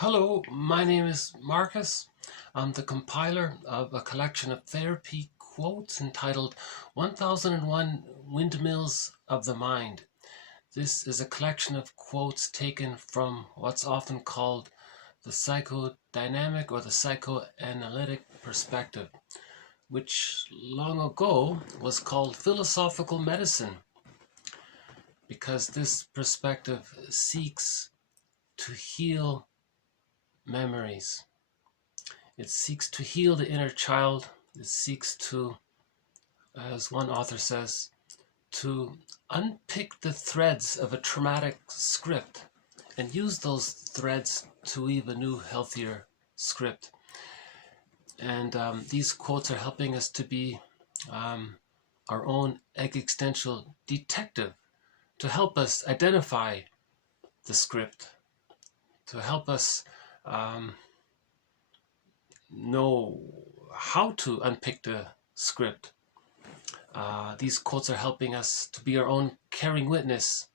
Hello, my name is Marcus. I'm the compiler of a collection of therapy quotes entitled 1001 Windmills of the Mind. This is a collection of quotes taken from what's often called the psychodynamic or the psychoanalytic perspective, which long ago was called philosophical medicine, because this perspective seeks to heal memories. It seeks to heal the inner child. It seeks to, as one author says, to unpick the threads of a traumatic script and use those threads to weave a new, healthier script. And these quotes are helping us to be our own existential detective, to help us identify the script, to help us know how to unpick the script. These quotes are helping us to be our own caring witness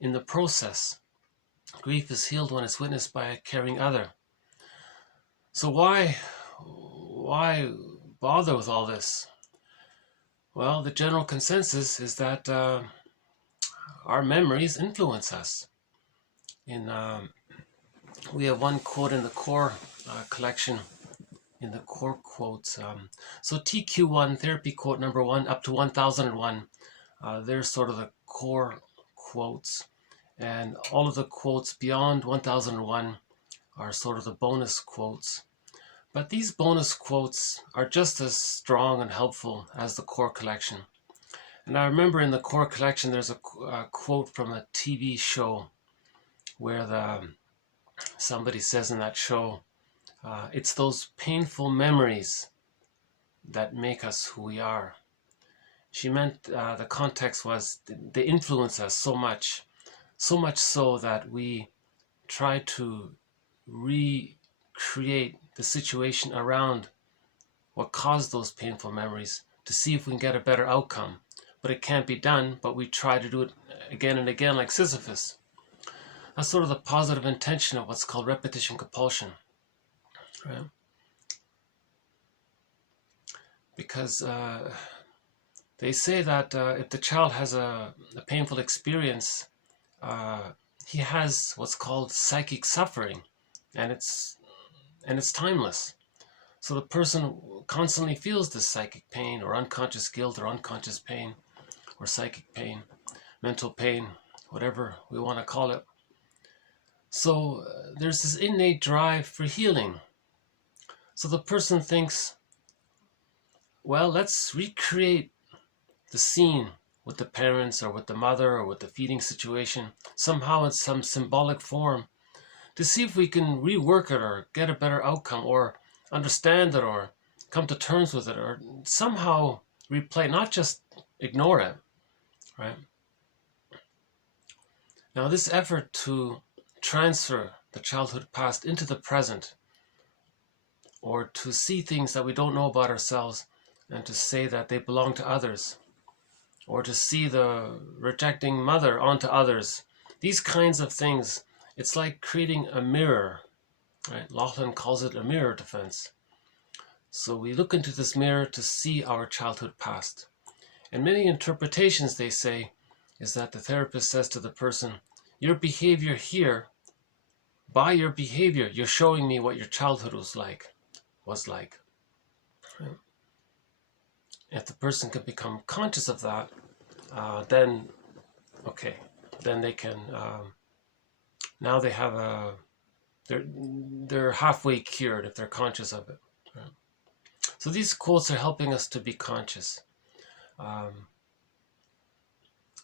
in the process. Grief is healed when it's witnessed by a caring other. So why bother with all this? Well, the general consensus is that our memories influence us. We have one quote in the core collection, in the core quotes. So TQ1, therapy quote number 1, up to 1001, they're sort of the core quotes. And all of the quotes beyond 1001 are sort of the bonus quotes. But these bonus quotes are just as strong and helpful as the core collection. And I remember in the core collection there's a quote from a TV show where somebody says in that show, it's those painful memories that make us who we are. She meant the context was they influence us so much so that we try to recreate the situation around what caused those painful memories to see if we can get a better outcome. But it can't be done, but we try to do it again and again like Sisyphus. That's sort of the positive intention of what's called repetition compulsion, right? Because they say that if the child has a painful experience, he has what's called psychic suffering, and it's timeless. So the person constantly feels this psychic pain or unconscious guilt or unconscious pain or psychic pain, mental pain, whatever we want to call it. So there's this innate drive for healing. So the person thinks, well, let's recreate the scene with the parents or with the mother or with the feeding situation, somehow in some symbolic form, to see if we can rework it or get a better outcome or understand it or come to terms with it or somehow replay, not just ignore it, right? Now this effort to transfer the childhood past into the present, or to see things that we don't know about ourselves and to say that they belong to others, or to see the rejecting mother onto others, these kinds of things, it's like creating a mirror, right? Laughlin calls it a mirror defense. So we look into this mirror to see our childhood past. And many interpretations, they say, is that the therapist says to the person, your behavior here, by your behavior, you're showing me what your childhood was like. Right? If the person can become conscious of that, then they can, now they have they're halfway cured if they're conscious of it. Right? So these quotes are helping us to be conscious.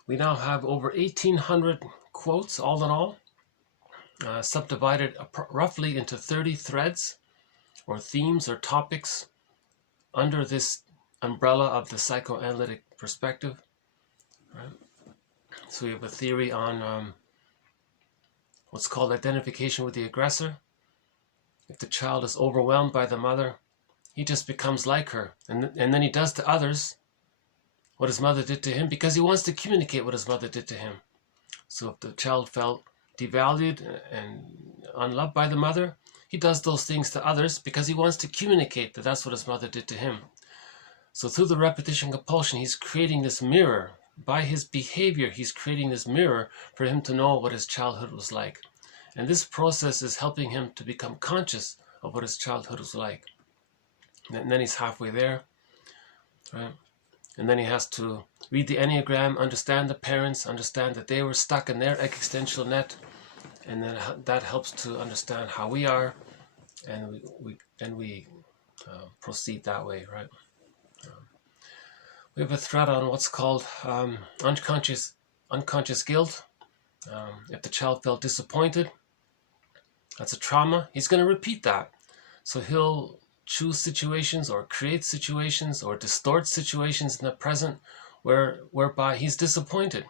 We now have over 1,800 quotes, all in all, subdivided roughly into 30 threads or themes or topics under this umbrella of the psychoanalytic perspective. Right? So we have a theory on what's called identification with the aggressor. If the child is overwhelmed by the mother, he just becomes like her, and then he does to others what his mother did to him because he wants to communicate what his mother did to him. So if the child felt devalued and unloved by the mother, he does those things to others because he wants to communicate that that's what his mother did to him. So through the repetition compulsion, he's creating this mirror. By his behavior, he's creating this mirror for him to know what his childhood was like. And this process is helping him to become conscious of what his childhood was like. And then he's halfway there, right? And then he has to read the Enneagram, understand the parents, understand that they were stuck in their existential net, and then that helps to understand how we are, and we proceed that way, right? We have a thread on what's called unconscious guilt. If the child felt disappointed, that's a trauma. He's going to repeat that. So he'll choose situations or create situations or distort situations in the present whereby he's disappointed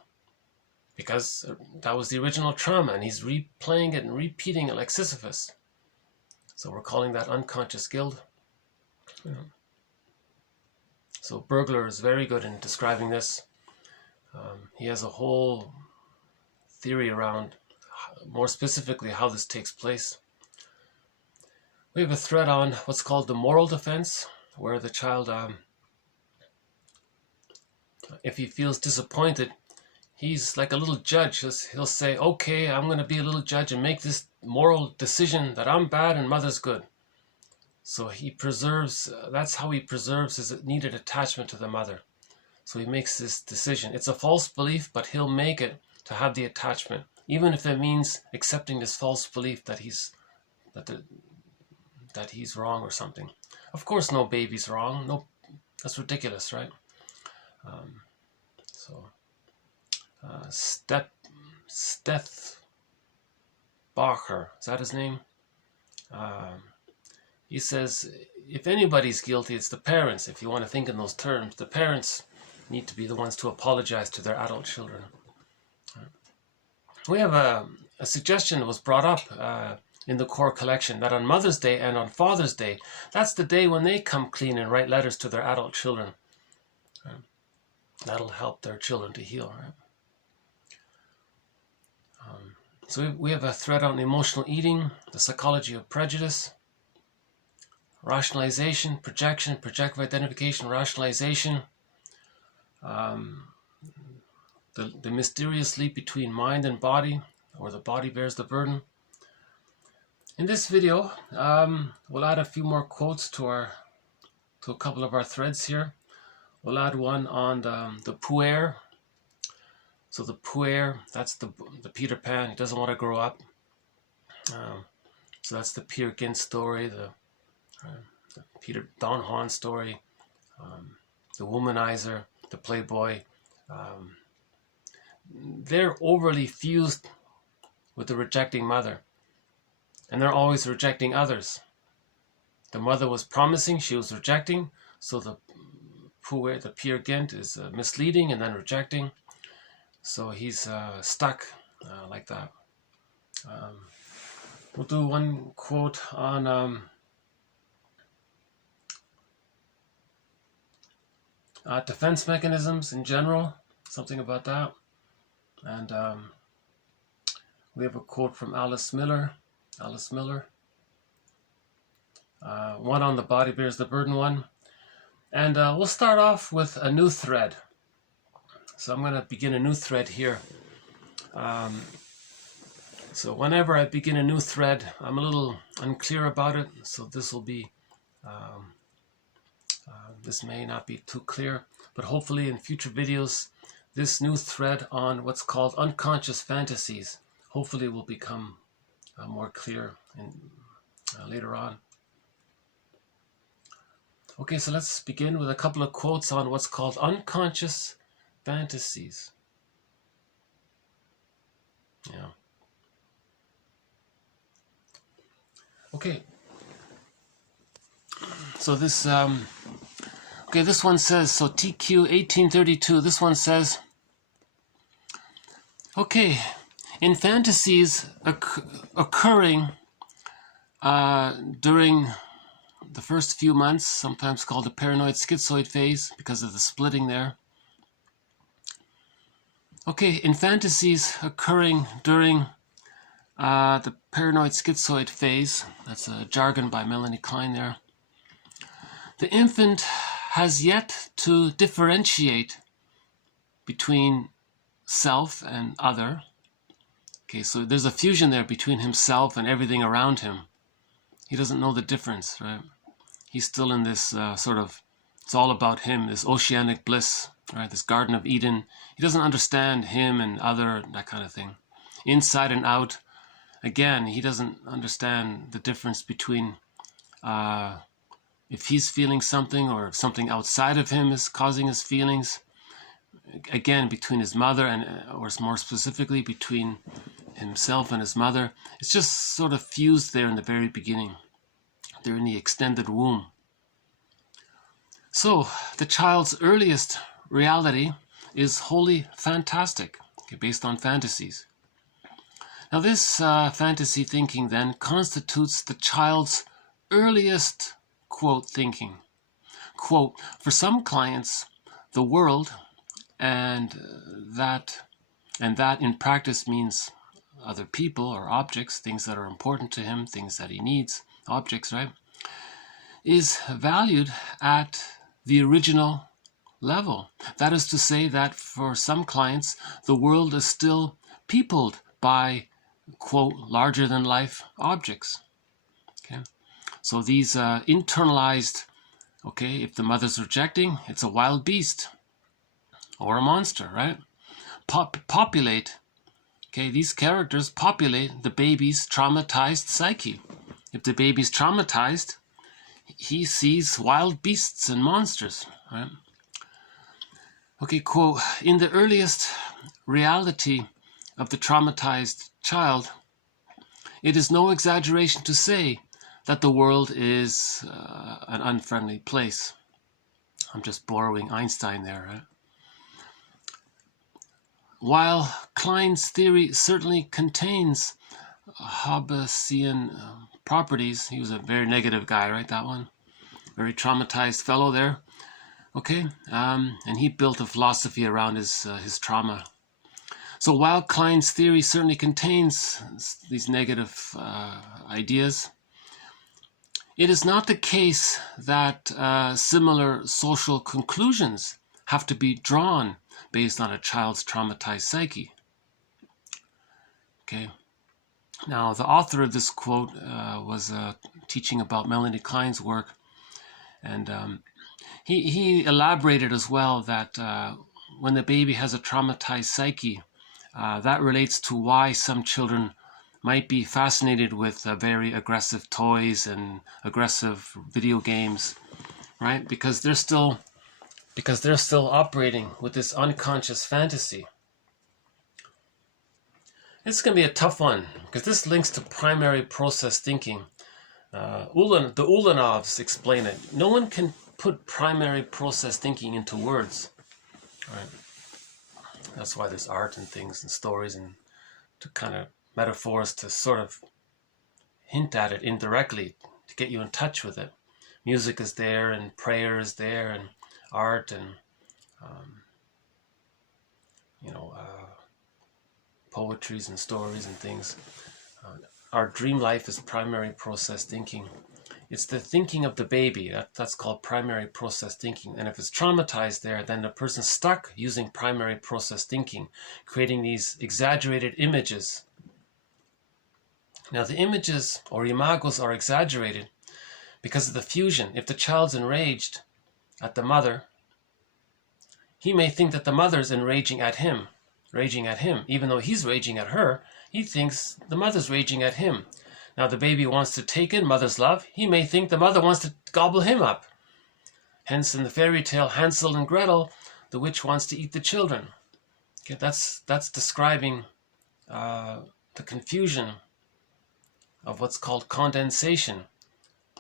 because that was the original trauma, and he's replaying it and repeating it like Sisyphus. So we're calling that unconscious guilt. Yeah. So Burglar is very good in describing this. He has a whole theory around, more specifically, how this takes place. We have a thread on what's called the moral defense, where the child, if he feels disappointed, he's like a little judge. He'll say, okay, I'm going to be a little judge and make this moral decision that I'm bad and mother's good. So he preserves, that's how he preserves his needed attachment to the mother. So he makes this decision. It's a false belief, but he'll make it to have the attachment, even if it means accepting this false belief that he's wrong or something. Of course, no baby's wrong. No, that's ridiculous, right? Steth Bacher, is that his name? He says, if anybody's guilty, it's the parents. If you want to think in those terms, the parents need to be the ones to apologize to their adult children. We have a suggestion that was brought up in the core collection, that on Mother's Day and on Father's Day, that's the day when they come clean and write letters to their adult children. That'll help their children to heal, right? So we have a thread on emotional eating, the psychology of prejudice, rationalization, projection, projective identification, rationalization, the mysterious leap between mind and body, or the body bears the burden. In this video, we'll add a few more quotes to a couple of our threads here. We'll add one on the puer. So the puer, that's the Peter Pan, he doesn't want to grow up. So that's the Peer Gynt story, the Peter Don Juan story, the womanizer, the playboy. They're overly fused with the rejecting mother, and they're always rejecting others. The mother was promising, she was rejecting, so the Peer Gynt is misleading and then rejecting. So he's stuck like that. We'll do one quote on defense mechanisms in general, something about that. And we have a quote from Alice Miller. One on the body bears the burden one. And we'll start off with a new thread. So I'm going to begin a new thread here. So whenever I begin a new thread, I'm a little unclear about it. So this will be, this may not be too clear, but hopefully in future videos, this new thread on what's called unconscious fantasies, hopefully will become more clear later on. Okay, so let's begin with a couple of quotes on what's called unconscious fantasies. Yeah. Okay. So this, okay, this one says, so TQ 1832, this one says, okay, in fantasies occurring during the first few months, sometimes called the paranoid schizoid phase because of the splitting there. Okay, in fantasies occurring during the paranoid schizoid phase. That's a jargon by Melanie Klein there. The infant has yet to differentiate between self and other. Okay, so there's a fusion there between himself and everything around him. He doesn't know the difference, right? He's still in this sort of, it's all about him, this oceanic bliss, right? This Garden of Eden. He doesn't understand him and other, that kind of thing. Inside and out, again, he doesn't understand the difference between if he's feeling something or if something outside of him is causing his feelings. Again, between his mother and, or more specifically, between himself and his mother. It's just sort of fused there in the very beginning. They're in the extended womb. So the child's earliest reality is wholly fantastic, okay, based on fantasies. Now this fantasy thinking then constitutes the child's earliest, quote, thinking. Quote, for some clients, the world, and that in practice means other people or objects, things that are important to him, things that he needs, objects, right, is valued at the original level. That is to say that for some clients, the world is still peopled by, quote, larger than life objects. Okay, so these internalized, okay, if the mother's rejecting, it's a wild beast or a monster, right? Populate, okay, these characters populate the baby's traumatized psyche. If the baby's traumatized, he sees wild beasts and monsters, right? Okay, quote, in the earliest reality of the traumatized child, it is no exaggeration to say that the world is an unfriendly place. I'm just borrowing Einstein there, right? While Klein's theory certainly contains Hobbesian properties, he was a very negative guy, right, that one? Very traumatized fellow there, okay? And he built a philosophy around his trauma. So while Klein's theory certainly contains these negative ideas, it is not the case that similar social conclusions have to be drawn based on a child's traumatized psyche. Okay. Now, the author of this quote was teaching about Melanie Klein's work, and he elaborated as well that when the baby has a traumatized psyche, that relates to why some children might be fascinated with very aggressive toys and aggressive video games, right? Because they're still operating with this unconscious fantasy. It's going to be a tough one because this links to primary process thinking. The Ulanovs explain it. No one can put primary process thinking into words. Right? That's why there's art and things and stories and to kind of metaphors to sort of hint at it indirectly to get you in touch with it. Music is there and prayer is there and art and poetries and stories and things. Our dream life is primary process thinking. It's the thinking of the baby. That's called primary process thinking. And if it's traumatized there, then the person's stuck using primary process thinking, creating these exaggerated images. Now the images or imagos are exaggerated because of the fusion. If the child's enraged at the mother, he may think that the mother's raging at him, even though he's raging at her. He thinks the mother's raging at him. Now the baby wants to take in mother's love. He may think the mother wants to gobble him up. Hence in the fairy tale Hansel and Gretel, the witch wants to eat the children. Okay, that's describing the confusion of what's called condensation.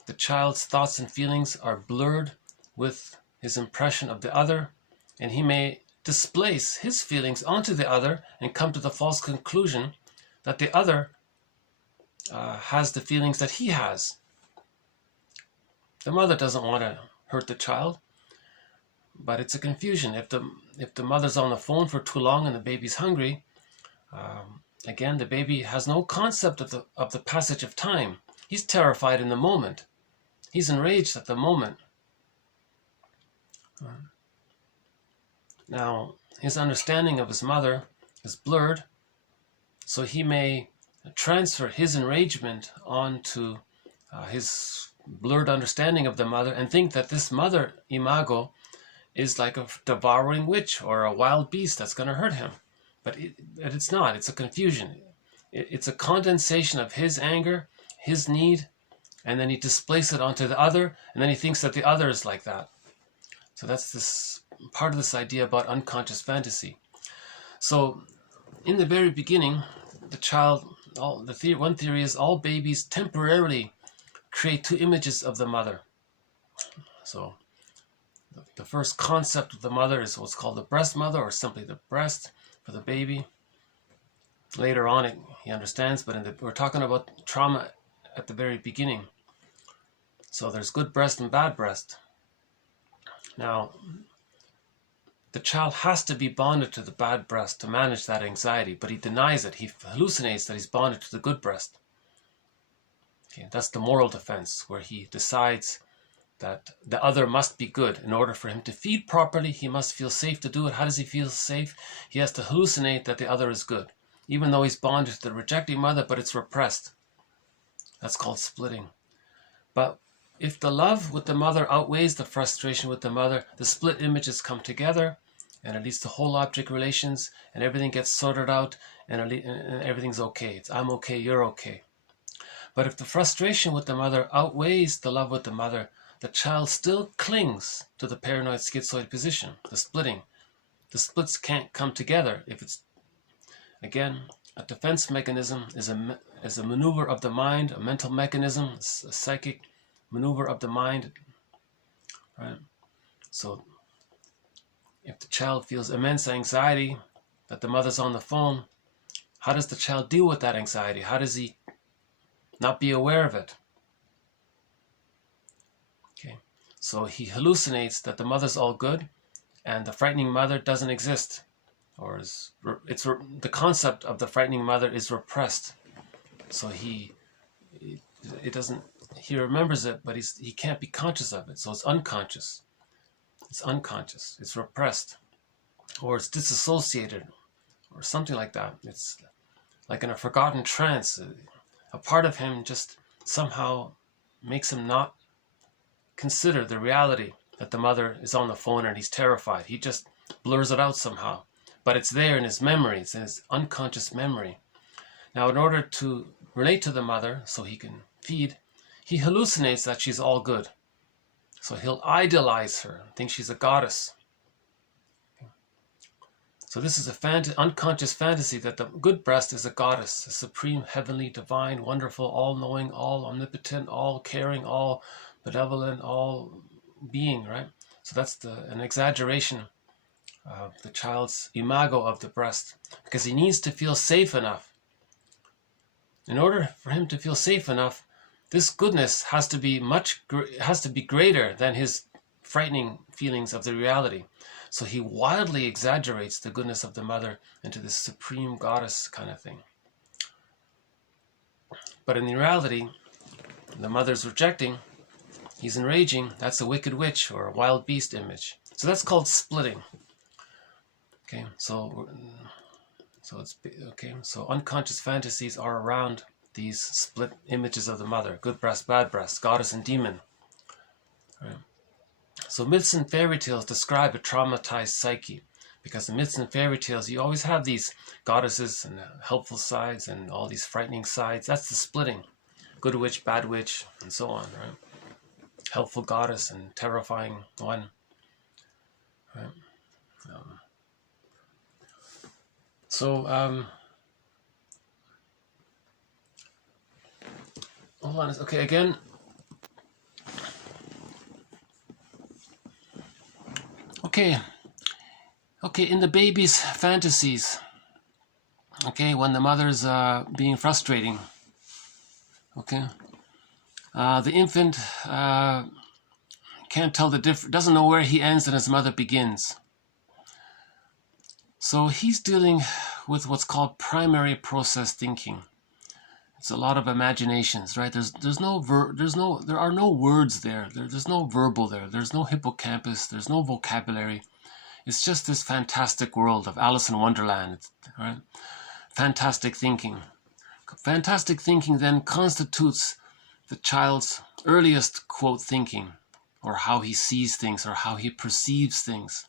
The child's thoughts and feelings are blurred with his impression of the other, and he may displace his feelings onto the other and come to the false conclusion that the other has the feelings that he has. The mother doesn't want to hurt the child, but it's a confusion. If the mother's on the phone for too long and the baby's hungry, again, the baby has no concept of the passage of time. He's terrified in the moment. He's enraged at the moment. Now, his understanding of his mother is blurred, so he may transfer his enragement onto his blurred understanding of the mother and think that this mother imago is like a devouring witch or a wild beast that's going to hurt him. But it's not. It's a confusion. It's a condensation of his anger, his need, and then he displaces it onto the other, and then he thinks that the other is like that. So that's this part of this idea about unconscious fantasy. So in the very beginning, the child, one theory is all babies temporarily create two images of the mother. So the first concept of the mother is what's called the breast mother, or simply the breast for the baby. Later on, he understands, but we're talking about trauma at the very beginning. So there's good breast and bad breast. Now, the child has to be bonded to the bad breast to manage that anxiety, but he denies it. He hallucinates that he's bonded to the good breast. Okay, that's the moral defense, where he decides that the other must be good. In order for him to feed properly, he must feel safe to do it. How does he feel safe? He has to hallucinate that the other is good, even though he's bonded to the rejecting mother, but it's repressed. That's called splitting. But if the love with the mother outweighs the frustration with the mother, the split images come together, and it leads to whole object relations, and everything gets sorted out, and everything's okay. It's I'm okay, you're okay. But if the frustration with the mother outweighs the love with the mother, the child still clings to the paranoid schizoid position, the splitting. The splits can't come together if it's, again, a defense mechanism is a maneuver of the mind, a mental mechanism, a psychic maneuver of the mind, right? So if the child feels immense anxiety that the mother's on the phone, how does the child deal with that anxiety? How does he not be aware of it? Okay, so he hallucinates that the mother's all good and the frightening mother doesn't exist, or the concept of the frightening mother is repressed. So he remembers it, but he can't be conscious of it. So it's unconscious. It's unconscious. It's repressed, or it's disassociated, or something like that. It's like in a forgotten trance. A part of him just somehow makes him not consider the reality that the mother is on the phone and he's terrified. He just blurs it out somehow. But it's there in his memory. It's in his unconscious memory. Now, in order to relate to the mother so he can feed, he hallucinates that she's all good. So he'll idealize her, think she's a goddess. So this is a unconscious fantasy that the good breast is a goddess, a supreme, heavenly, divine, wonderful, all-knowing, all-omnipotent, all-caring, all-benevolent, all-being, right? So that's an exaggeration of the child's imago of the breast, because he needs to feel safe enough. In order for him to feel safe enough, this goodness has to be greater than his frightening feelings of the reality. So he wildly exaggerates the goodness of the mother into this supreme goddess kind of thing. But in reality, the mother's rejecting, he's enraging, that's a wicked witch or a wild beast image. So that's called splitting. Okay, so unconscious fantasies are around these split images of the mother, good breast, bad breast, goddess and demon. Right. So myths and fairy tales describe a traumatized psyche, because in myths and fairy tales you always have these goddesses and helpful sides and all these frightening sides. That's the splitting. Good witch, bad witch, and so on, right? Helpful goddess and terrifying one. Right? Hold on. Okay, again. Okay, in the baby's fantasies, okay, when the mother's being frustrating, okay, the infant can't tell the difference, doesn't know where he ends and his mother begins. So he's dealing with what's called primary process thinking. It's a lot of imaginations, right? There are no words there. There's no verbal there. There's no hippocampus. There's no vocabulary. It's just this fantastic world of Alice in Wonderland, right? Fantastic thinking. Fantastic thinking then constitutes the child's earliest, quote, thinking, or how he sees things, or how he perceives things.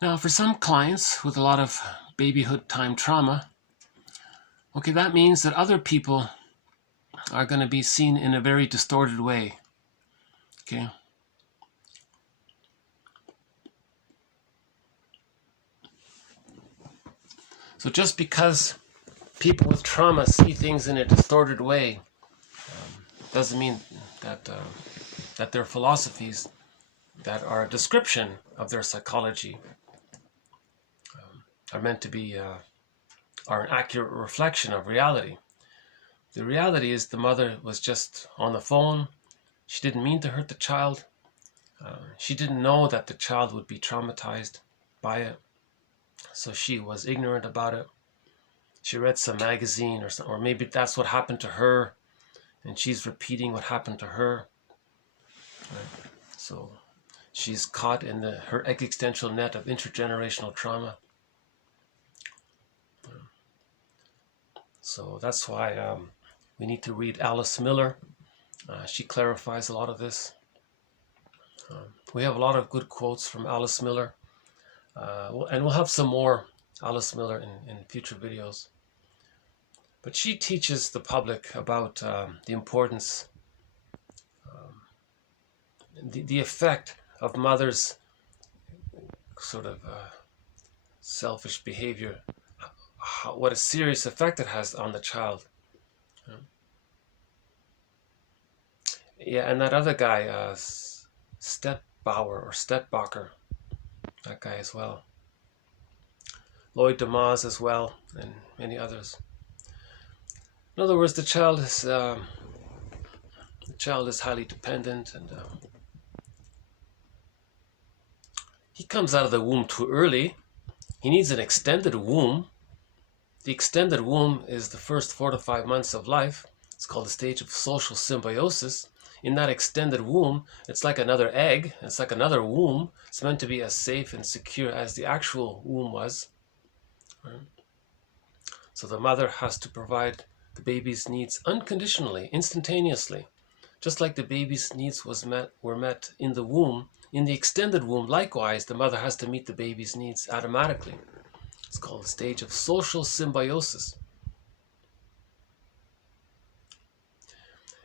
Now, for some clients with a lot of babyhood time trauma, okay, that means that other people are going to be seen in a very distorted way. Okay. So just because people with trauma see things in a distorted way doesn't mean that that their philosophies that are a description of their psychology are meant to be are an accurate reflection of reality. The reality is the mother was just on the phone. She didn't mean to hurt the child. She didn't know that the child would be traumatized by it. So she was ignorant about it. She read some magazine or maybe that's what happened to her, and she's repeating what happened to her. Right? So she's caught in her existential net of intergenerational trauma. So that's why we need to read Alice Miller. She clarifies a lot of this. We have a lot of good quotes from Alice Miller. And we'll have some more Alice Miller in future videos. But she teaches the public about the importance, the effect of mothers' sort of selfish behavior, what a serious effect it has on the child. Yeah, and that other guy, Stetbauer or Stetbacher, that guy as well. Lloyd DeMaz as well, and many others. In other words, the child is highly dependent, and he comes out of the womb too early. He needs an extended womb. The extended womb is the first 4 to 5 months of life. It's called the stage of social symbiosis. In that extended womb, it's like another egg. It's like another womb. It's meant to be as safe and secure as the actual womb was. Right? So the mother has to provide the baby's needs unconditionally, instantaneously. Just like the baby's needs were met in the womb, in the extended womb, likewise, the mother has to meet the baby's needs automatically. It's called the stage of social symbiosis.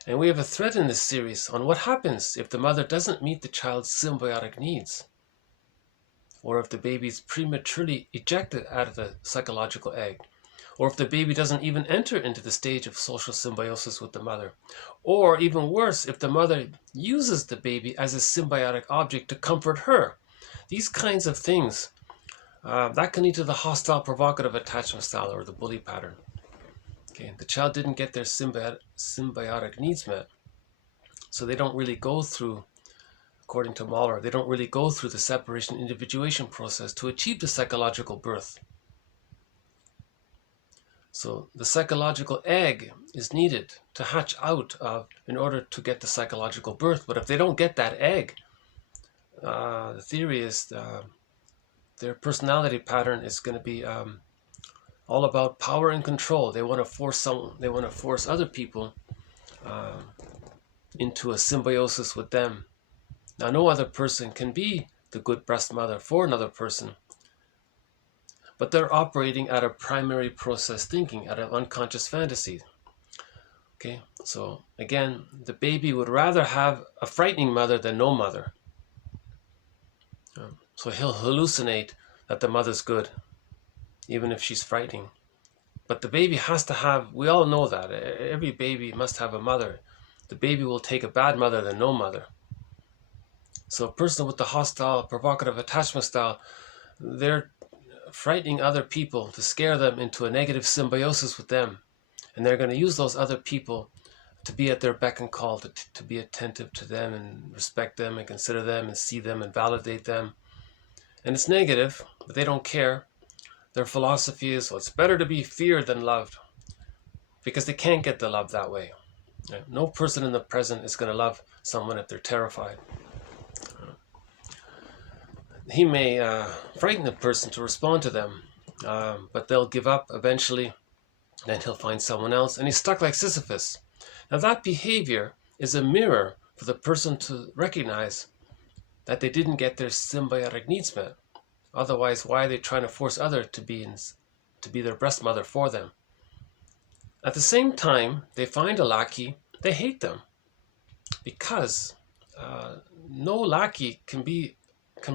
And we have a thread in this series on what happens if the mother doesn't meet the child's symbiotic needs, or if the baby is prematurely ejected out of the psychological egg, or if the baby doesn't even enter into the stage of social symbiosis with the mother, or even worse, if the mother uses the baby as a symbiotic object to comfort her. These kinds of things, that can lead to the hostile provocative attachment style or the bully pattern. Okay, the child didn't get their symbiotic needs met, so they don't really go through, according to Mahler, they don't really go through the separation individuation process to achieve the psychological birth. So the psychological egg is needed to hatch out of in order to get the psychological birth. But if they don't get that egg, the theory is their personality pattern is going to be all about power and control. They want to force other people into a symbiosis with them. Now, no other person can be the good breast mother for another person, but they're operating out of primary process thinking, out of unconscious fantasy. Okay, so again, the baby would rather have a frightening mother than no mother. So he'll hallucinate that the mother's good, even if she's frightening. But the baby has to have, we all know that, every baby must have a mother. The baby will take a bad mother than no mother. So a person with the hostile, provocative attachment style, they're frightening other people to scare them into a negative symbiosis with them. And they're going to use those other people to be at their beck and call, to be attentive to them and respect them and consider them and see them and validate them. And it's negative, but they don't care. their philosophy is, well, it's better to be feared than loved, because they can't get the love that way. No person in the present is going to love someone if they're terrified. He may frighten the person to respond to them, but they'll give up eventually. Then he'll find someone else, and he's stuck like Sisyphus. Now that behavior is a mirror for the person to recognize that they didn't get their symbiotic needs met. Otherwise, why are they trying to force others to be their breast mother for them? At the same time, they find a lackey, they hate them, because no lackey can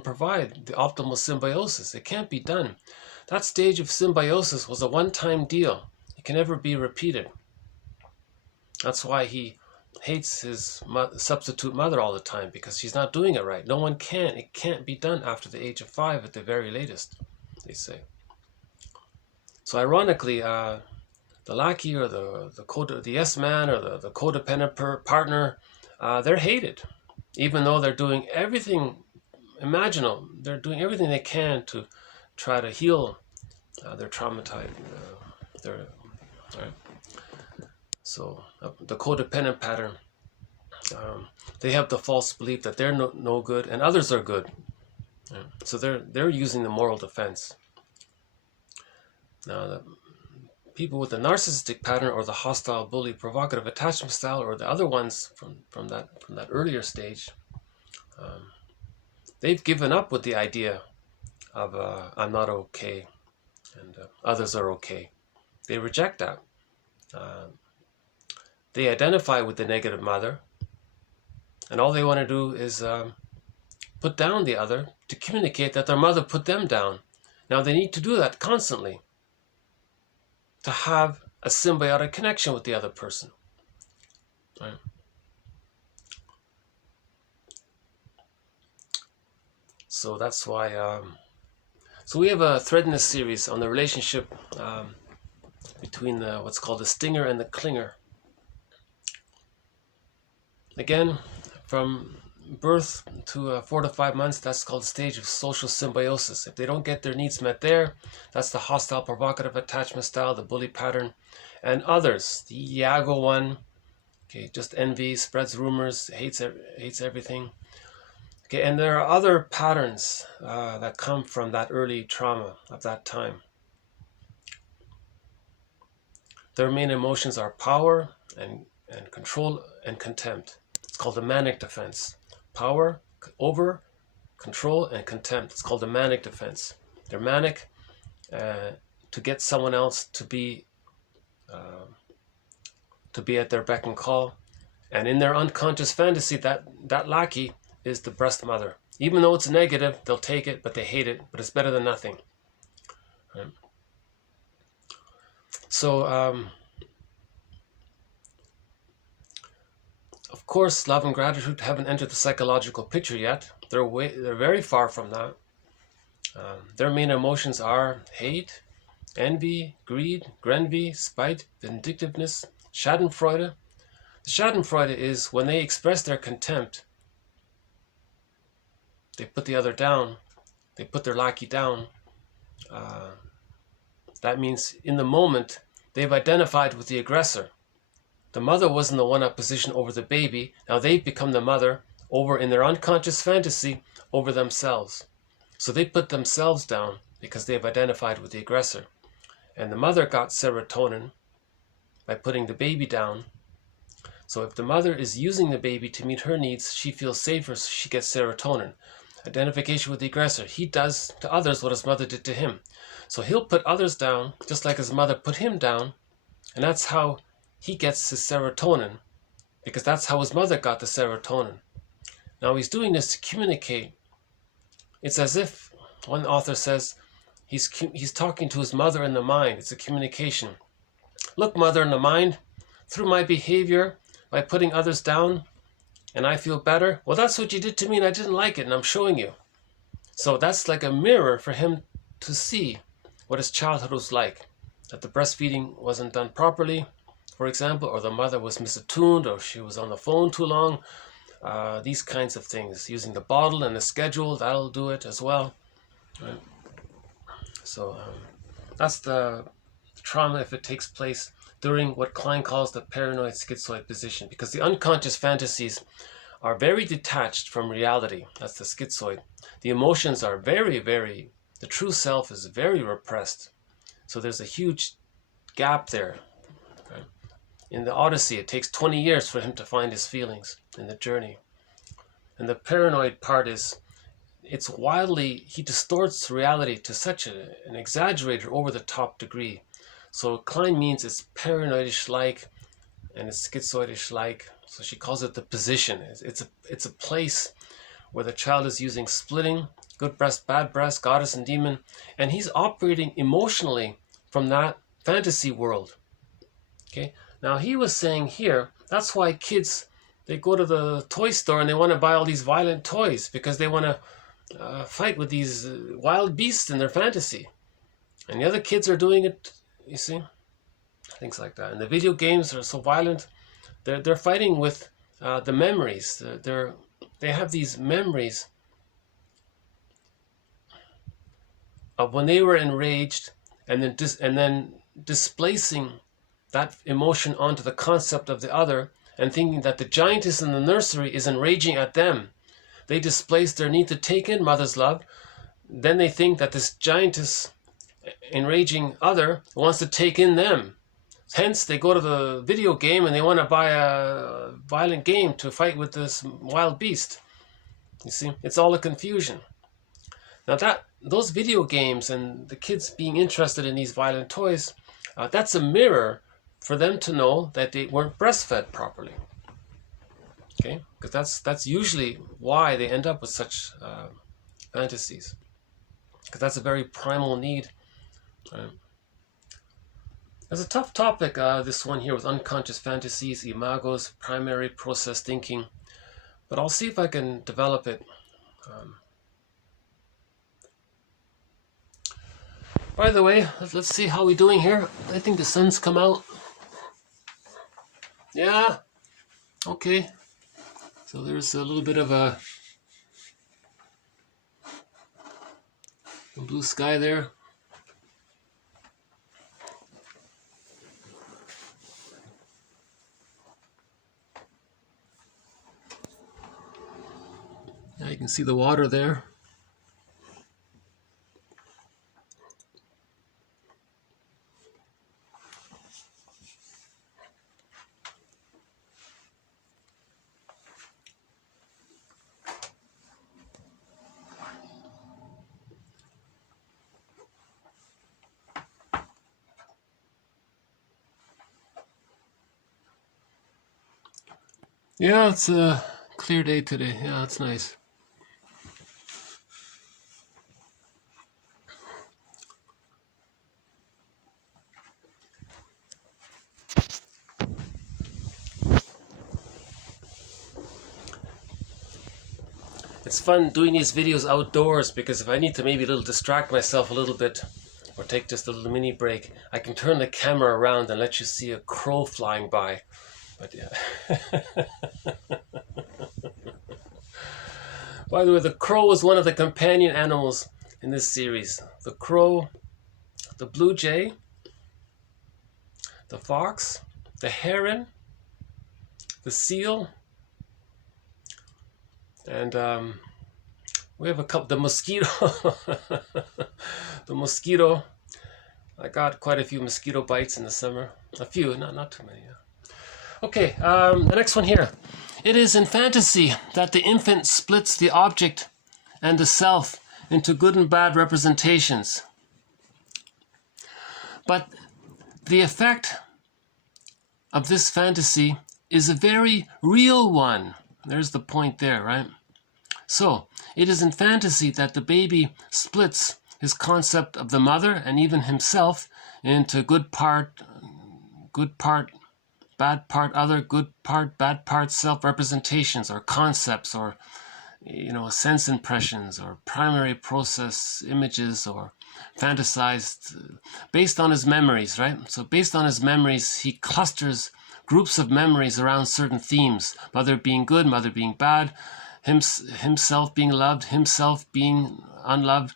provide the optimal symbiosis. It can't be done. That stage of symbiosis was a one-time deal. It can never be repeated. That's why he hates his substitute mother all the time, because she's not doing it right. No one can. It can't be done after the age of 5 at the very latest, they say. So ironically, the lackey or the yes man or the codependent partner, they're hated, even though they're doing everything imaginable. They're doing everything they can to try to heal their traumatized. Right. So the codependent pattern, they have the false belief that they're no good and others are good. Yeah. So they're using the moral defense. Now the people with the narcissistic pattern or the hostile, bully, provocative attachment style, or the other ones from that earlier stage, they've given up with the idea of I'm not okay and others are okay. They reject that. They identify with the negative mother, and all they want to do is put down the other to communicate that their mother put them down. Now they need to do that constantly to have a symbiotic connection with the other person. Right? So that's why. So we have a thread in this series on the relationship between what's called the stinger and the clinger. Again, from birth to 4 to 5 months, that's called the stage of social symbiosis. If they don't get their needs met there, that's the hostile, provocative attachment style, the bully pattern, and others. The Iago one, okay, just envy, spreads rumors, hates everything. Okay, and there are other patterns that come from that early trauma of that time. Their main emotions are power and control and contempt. It's called the manic defense. Power, over, control, and contempt. It's called the manic defense. They're manic to get someone else to be at their beck and call. And in their unconscious fantasy, that lackey is the breast mother. Even though it's negative, they'll take it, but they hate it. But it's better than nothing. Right? So, of course, love and gratitude haven't entered the psychological picture yet. They're very far from that. Their main emotions are hate, envy, greed, grenvy, spite, vindictiveness, schadenfreude. The schadenfreude is when they express their contempt. They put the other down. They put their lackey down. That means in the moment, they've identified with the aggressor. The mother wasn't the one in position over the baby. Now they've become the mother over in their unconscious fantasy over themselves. So they put themselves down because they've identified with the aggressor. And the mother got serotonin by putting the baby down. So if the mother is using the baby to meet her needs, she feels safer, so she gets serotonin. Identification with the aggressor. He does to others what his mother did to him. So he'll put others down, just like his mother put him down. And that's how he gets his serotonin, because that's how his mother got the serotonin. Now he's doing this to communicate. It's as if, one author says, he's talking to his mother in the mind. It's a communication. Look, mother in the mind, through my behavior, by putting others down, and I feel better. Well, that's what you did to me, and I didn't like it, and I'm showing you. So that's like a mirror for him to see what his childhood was like. That the breastfeeding wasn't done properly, for example, or the mother was misattuned, or she was on the phone too long. These kinds of things. Using the bottle and the schedule, that'll do it as well. Right? So That's the trauma if it takes place during what Klein calls the paranoid schizoid position, because the unconscious fantasies are very detached from reality. That's the schizoid. The emotions are the true self is very repressed. So there's a huge gap there. Okay? In the Odyssey, it takes 20 years for him to find his feelings in the journey. And the paranoid part is, he distorts reality to such an exaggerated, over-the-top degree. So Klein means it's paranoidish-like and it's schizoidish-like. So she calls it the position. It's a place where the child is using splitting, good breast, bad breast, goddess and demon, and he's operating emotionally from that fantasy world. Okay. Now he was saying here, that's why kids, they go to the toy store and they want to buy all these violent toys because they want to fight with these wild beasts in their fantasy. And the other kids are doing it, you see? Things like that. And the video games are so violent. They're fighting with the memories. They have these memories of when they were enraged, and then displacing that emotion onto the concept of the other, and thinking that the giantess in the nursery is enraging at them. They displace their need to take in mother's love. Then they think that this giantess enraging other wants to take in them. Hence, they go to the video game and they want to buy a violent game to fight with this wild beast. You see, it's all a confusion. Now those video games and the kids being interested in these violent toys, that's a mirror for them to know that they weren't breastfed properly. Okay, because that's usually why they end up with such fantasies. Because that's a very primal need. It's a tough topic, this one here with unconscious fantasies, imagos, primary process thinking. But I'll see if I can develop it. By the way, let's see how we're doing here. I think the sun's come out. Yeah. Okay. So there's a little bit of a blue sky there. Now you can see the water there. Yeah, it's a clear day today. Yeah, it's nice. It's fun doing these videos outdoors because if I need to maybe distract myself a little bit or take just a little mini break, I can turn the camera around and let you see a crow flying by. But yeah. By the way, the crow is one of the companion animals in this series. The crow, the blue jay, the fox, the heron, the seal, and we have a couple, the mosquito. The mosquito. I got quite a few mosquito bites in the summer. A few, not too many. Yeah. Okay, the next one here. It is in fantasy that the infant splits the object and the self into good and bad representations. But the effect of this fantasy is a very real one. There's the point there, right? So, it is in fantasy that the baby splits his concept of the mother and even himself into good part, bad part, other, good part, bad part, self-representations or concepts or, sense impressions or primary process images or fantasized based on his memories, right? So based on his memories, he clusters groups of memories around certain themes, mother being good, mother being bad, himself being loved, himself being unloved.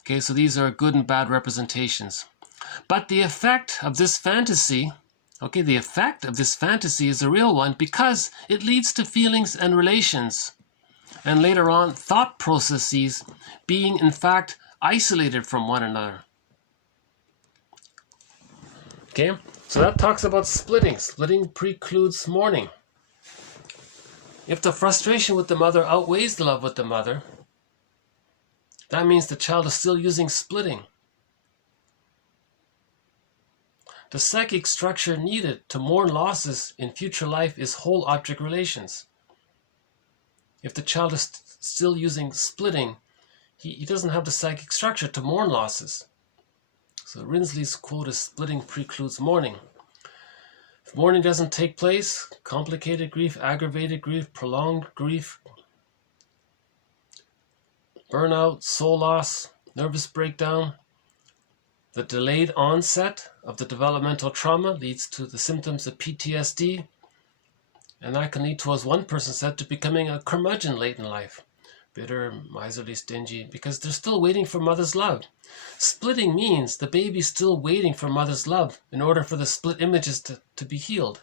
Okay, so these are good and bad representations. But the effect of this fantasy, the effect of this fantasy is a real one because it leads to feelings and relations, and later on thought processes being in fact isolated from one another. Okay, so that talks about splitting. Splitting precludes mourning. If the frustration with the mother outweighs the love with the mother, that means the child is still using splitting. The psychic structure needed to mourn losses in future life is whole object relations. If the child is still using splitting, he doesn't have the psychic structure to mourn losses. So Rinsley's quote is, splitting precludes mourning. If mourning doesn't take place, complicated grief, aggravated grief, prolonged grief, burnout, soul loss, nervous breakdown, the delayed onset of the developmental trauma leads to the symptoms of PTSD, and that can lead to, as one person said, to becoming a curmudgeon late in life. Bitter, miserly, stingy, because they're still waiting for mother's love. Splitting means the baby's still waiting for mother's love in order for the split images to be healed.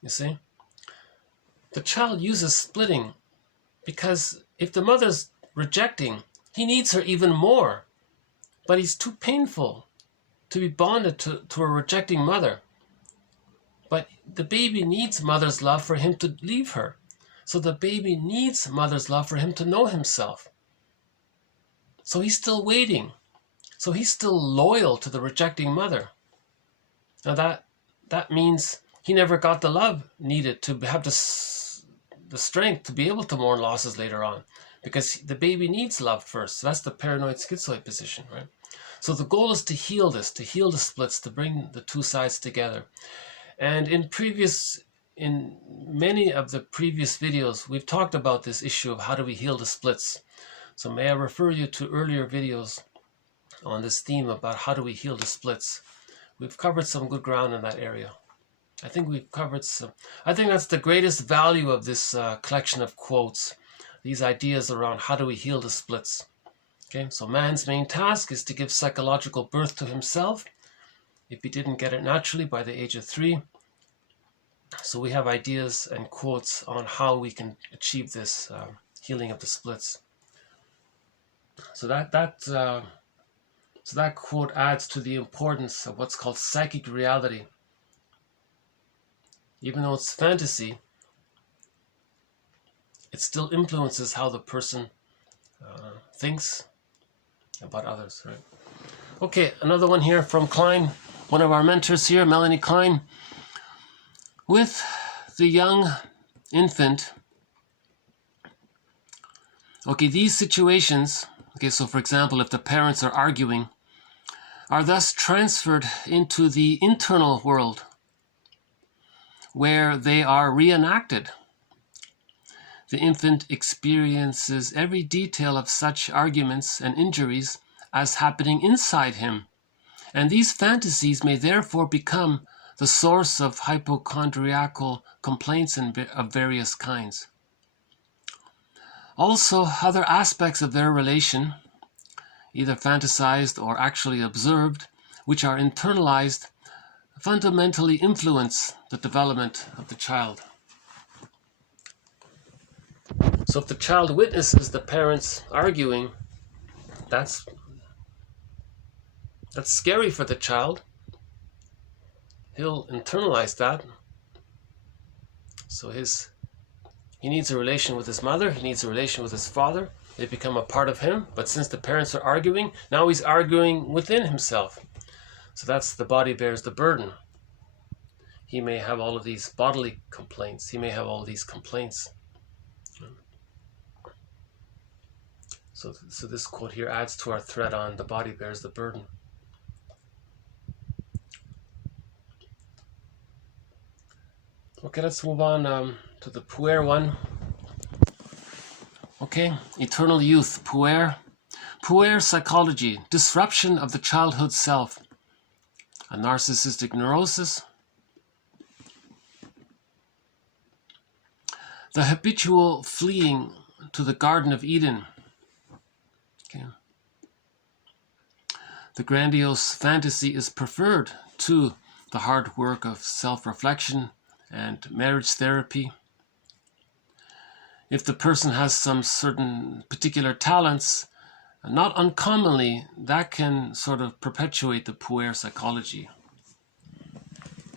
You see? The child uses splitting because if the mother's rejecting, he needs her even more. But he's too painful to be bonded to a rejecting mother. But the baby needs mother's love for him to leave her. So the baby needs mother's love for him to know himself. So he's still waiting. So he's still loyal to the rejecting mother. Now that means he never got the love needed to have the strength to be able to mourn losses later on. Because the baby needs love first. So that's the paranoid schizoid position, right? So the goal is to heal this, to heal the splits, to bring the two sides together. And in many of the previous videos, we've talked about this issue of how do we heal the splits. So may I refer you to earlier videos on this theme about how do we heal the splits. We've covered some good ground in that area. I think we've covered some. I think that's the greatest value of this collection of quotes, these ideas around how do we heal the splits. Okay, so man's main task is to give psychological birth to himself if he didn't get it naturally by the age of 3. So we have ideas and quotes on how we can achieve this healing of the splits. So that quote adds to the importance of what's called psychic reality. Even though it's fantasy, it still influences how the person thinks about others, right? Okay, another one here from Klein, one of our mentors here, Melanie Klein. With the young infant, these situations, so for example, if the parents are arguing, are thus transferred into the internal world where they are reenacted. The infant experiences every detail of such arguments and injuries as happening inside him, and these fantasies may therefore become the source of hypochondriacal complaints of various kinds. Also, other aspects of their relation, either fantasized or actually observed, which are internalized, fundamentally influence the development of the child. So if the child witnesses the parents arguing, that's scary for the child. He'll internalize that. So he needs a relation with his mother, he needs a relation with his father. They become a part of him, but since the parents are arguing, now he's arguing within himself. So that's the body bears the burden. He may have all of these bodily complaints. He may have all of these complaints. So this quote here adds to our thread on the body bears the burden. Okay, let's move on to the puer one. Okay, eternal youth, puer. Puer psychology, disruption of the childhood self. A narcissistic neurosis. The habitual fleeing to the Garden of Eden. Okay. The grandiose fantasy is preferred to the hard work of self-reflection and marriage therapy. If the person has some certain particular talents, not uncommonly, that can sort of perpetuate the puer psychology.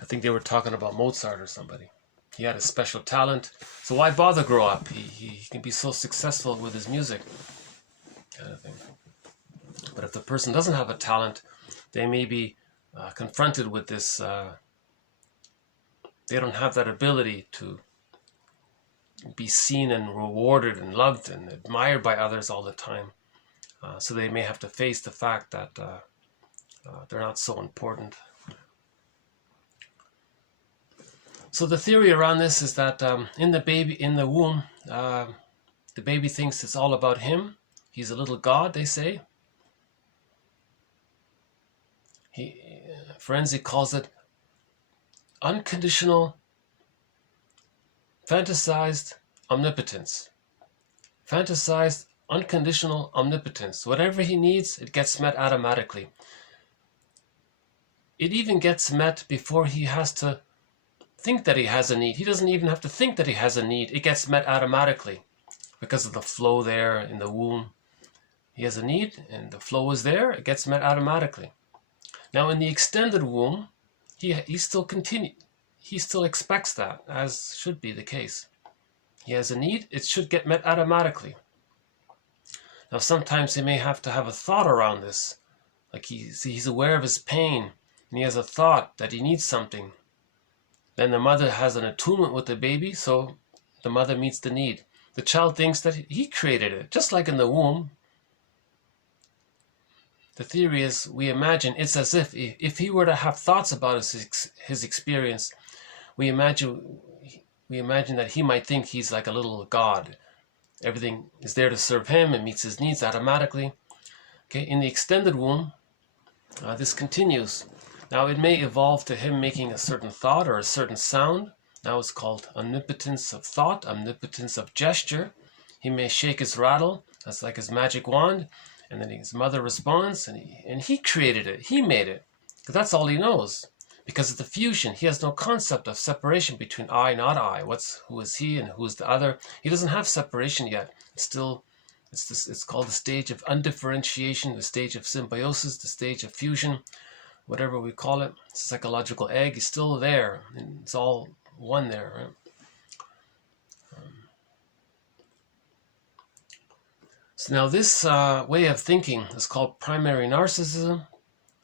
I think they were talking about Mozart or somebody. He had a special talent, so why bother grow up? He can be so successful with his music, kind of thing. But if the person doesn't have a talent, they may be confronted with this. They don't have that ability to be seen and rewarded and loved and admired by others all the time. So they may have to face the fact that they're not so important. So the theory around this is that in the womb, the baby thinks it's all about him. He's a little god, they say. Forensic calls it unconditional, fantasized omnipotence. Fantasized, unconditional omnipotence. Whatever he needs, it gets met automatically. It even gets met before he has to think that he has a need. He doesn't even have to think that he has a need. It gets met automatically because of the flow there in the womb. He has a need and the flow is there. It gets met automatically. Now in the extended womb, he still expects that, as should be the case. He has a need, it should get met automatically. Now sometimes he may have to have a thought around this. Like he's aware of his pain and he has a thought that he needs something. Then the mother has an attunement with the baby, so the mother meets the need. The child thinks that he created it, just like in the womb. The theory is, we imagine it's as if he were to have thoughts about his experience, we imagine that he might think he's like a little god. Everything is there to serve him and meets his needs automatically. Okay, in the extended womb, this continues. Now it may evolve to him making a certain thought or a certain sound. Now it's called omnipotence of thought, omnipotence of gesture. He may shake his rattle, that's like his magic wand, and then his mother responds, and he created it, he made it, because that's all he knows. Because of the fusion, he has no concept of separation between I, not I. Who is he and who is the other? He doesn't have separation yet. It's called the stage of undifferentiation, the stage of symbiosis, the stage of fusion, whatever we call it. It's a psychological egg. He's still there, and it's all one there, right? So now this way of thinking is called primary narcissism,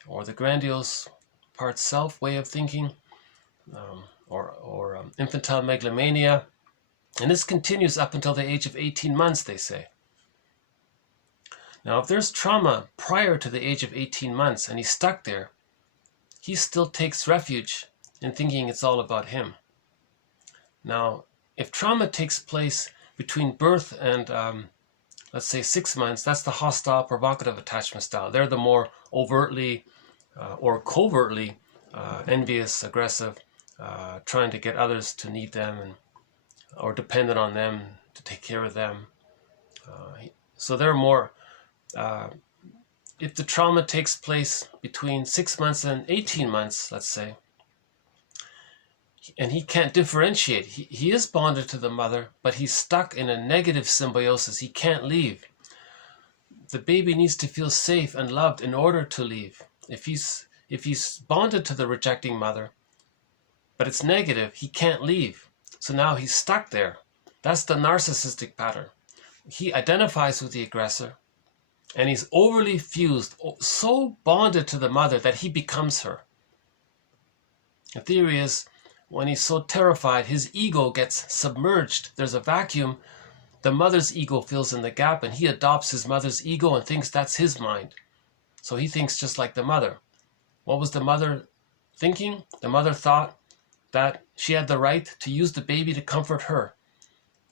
or the grandiose part self way of thinking, or infantile megalomania. And this continues up until the age of 18 months, they say. Now, if there's trauma prior to the age of 18 months and he's stuck there, he still takes refuge in thinking it's all about him. Now, if trauma takes place between birth and, let's say, 6 months, that's the hostile provocative attachment style. They're the more overtly or covertly envious, aggressive, trying to get others to need them or dependent on them to take care of them. So they're more, if the trauma takes place between 6 months and 18 months, let's say, and he can't differentiate, he is bonded to the mother, but he's stuck in a negative symbiosis. He can't leave. The baby needs to feel safe and loved in order to leave. If he's bonded to the rejecting mother, but it's negative, he can't leave. So now he's stuck there. That's the narcissistic pattern. He identifies with the aggressor, and he's overly fused, so bonded to the mother that he becomes her. The theory is, when he's so terrified, his ego gets submerged. There's a vacuum. The mother's ego fills in the gap, and he adopts his mother's ego and thinks that's his mind. So he thinks just like the mother. What was the mother thinking? The mother thought that she had the right to use the baby to comfort her.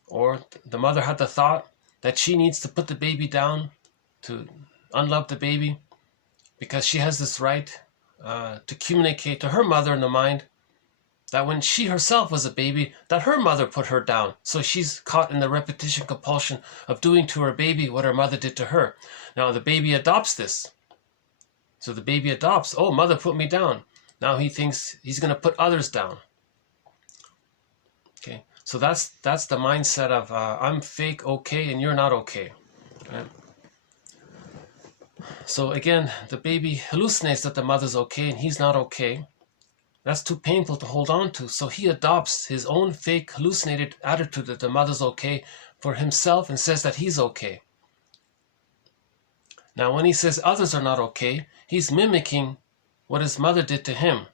Or the mother had the thought that she needs to put the baby down, to unlove the baby, because she has this right to communicate to her mother in the mind that when she herself was a baby, that her mother put her down. So she's caught in the repetition compulsion of doing to her baby what her mother did to her. Now the baby adopts this. So the baby adopts. Oh, mother put me down. Now he thinks he's going to put others down. Okay, so that's the mindset of I'm fake okay and you're not okay. Right? So again, the baby hallucinates that the mother's okay and he's not okay. That's too painful to hold on to. So he adopts his own fake hallucinated attitude that the mother's okay for himself and says that he's okay. Now, when he says others are not okay, he's mimicking what his mother did to him.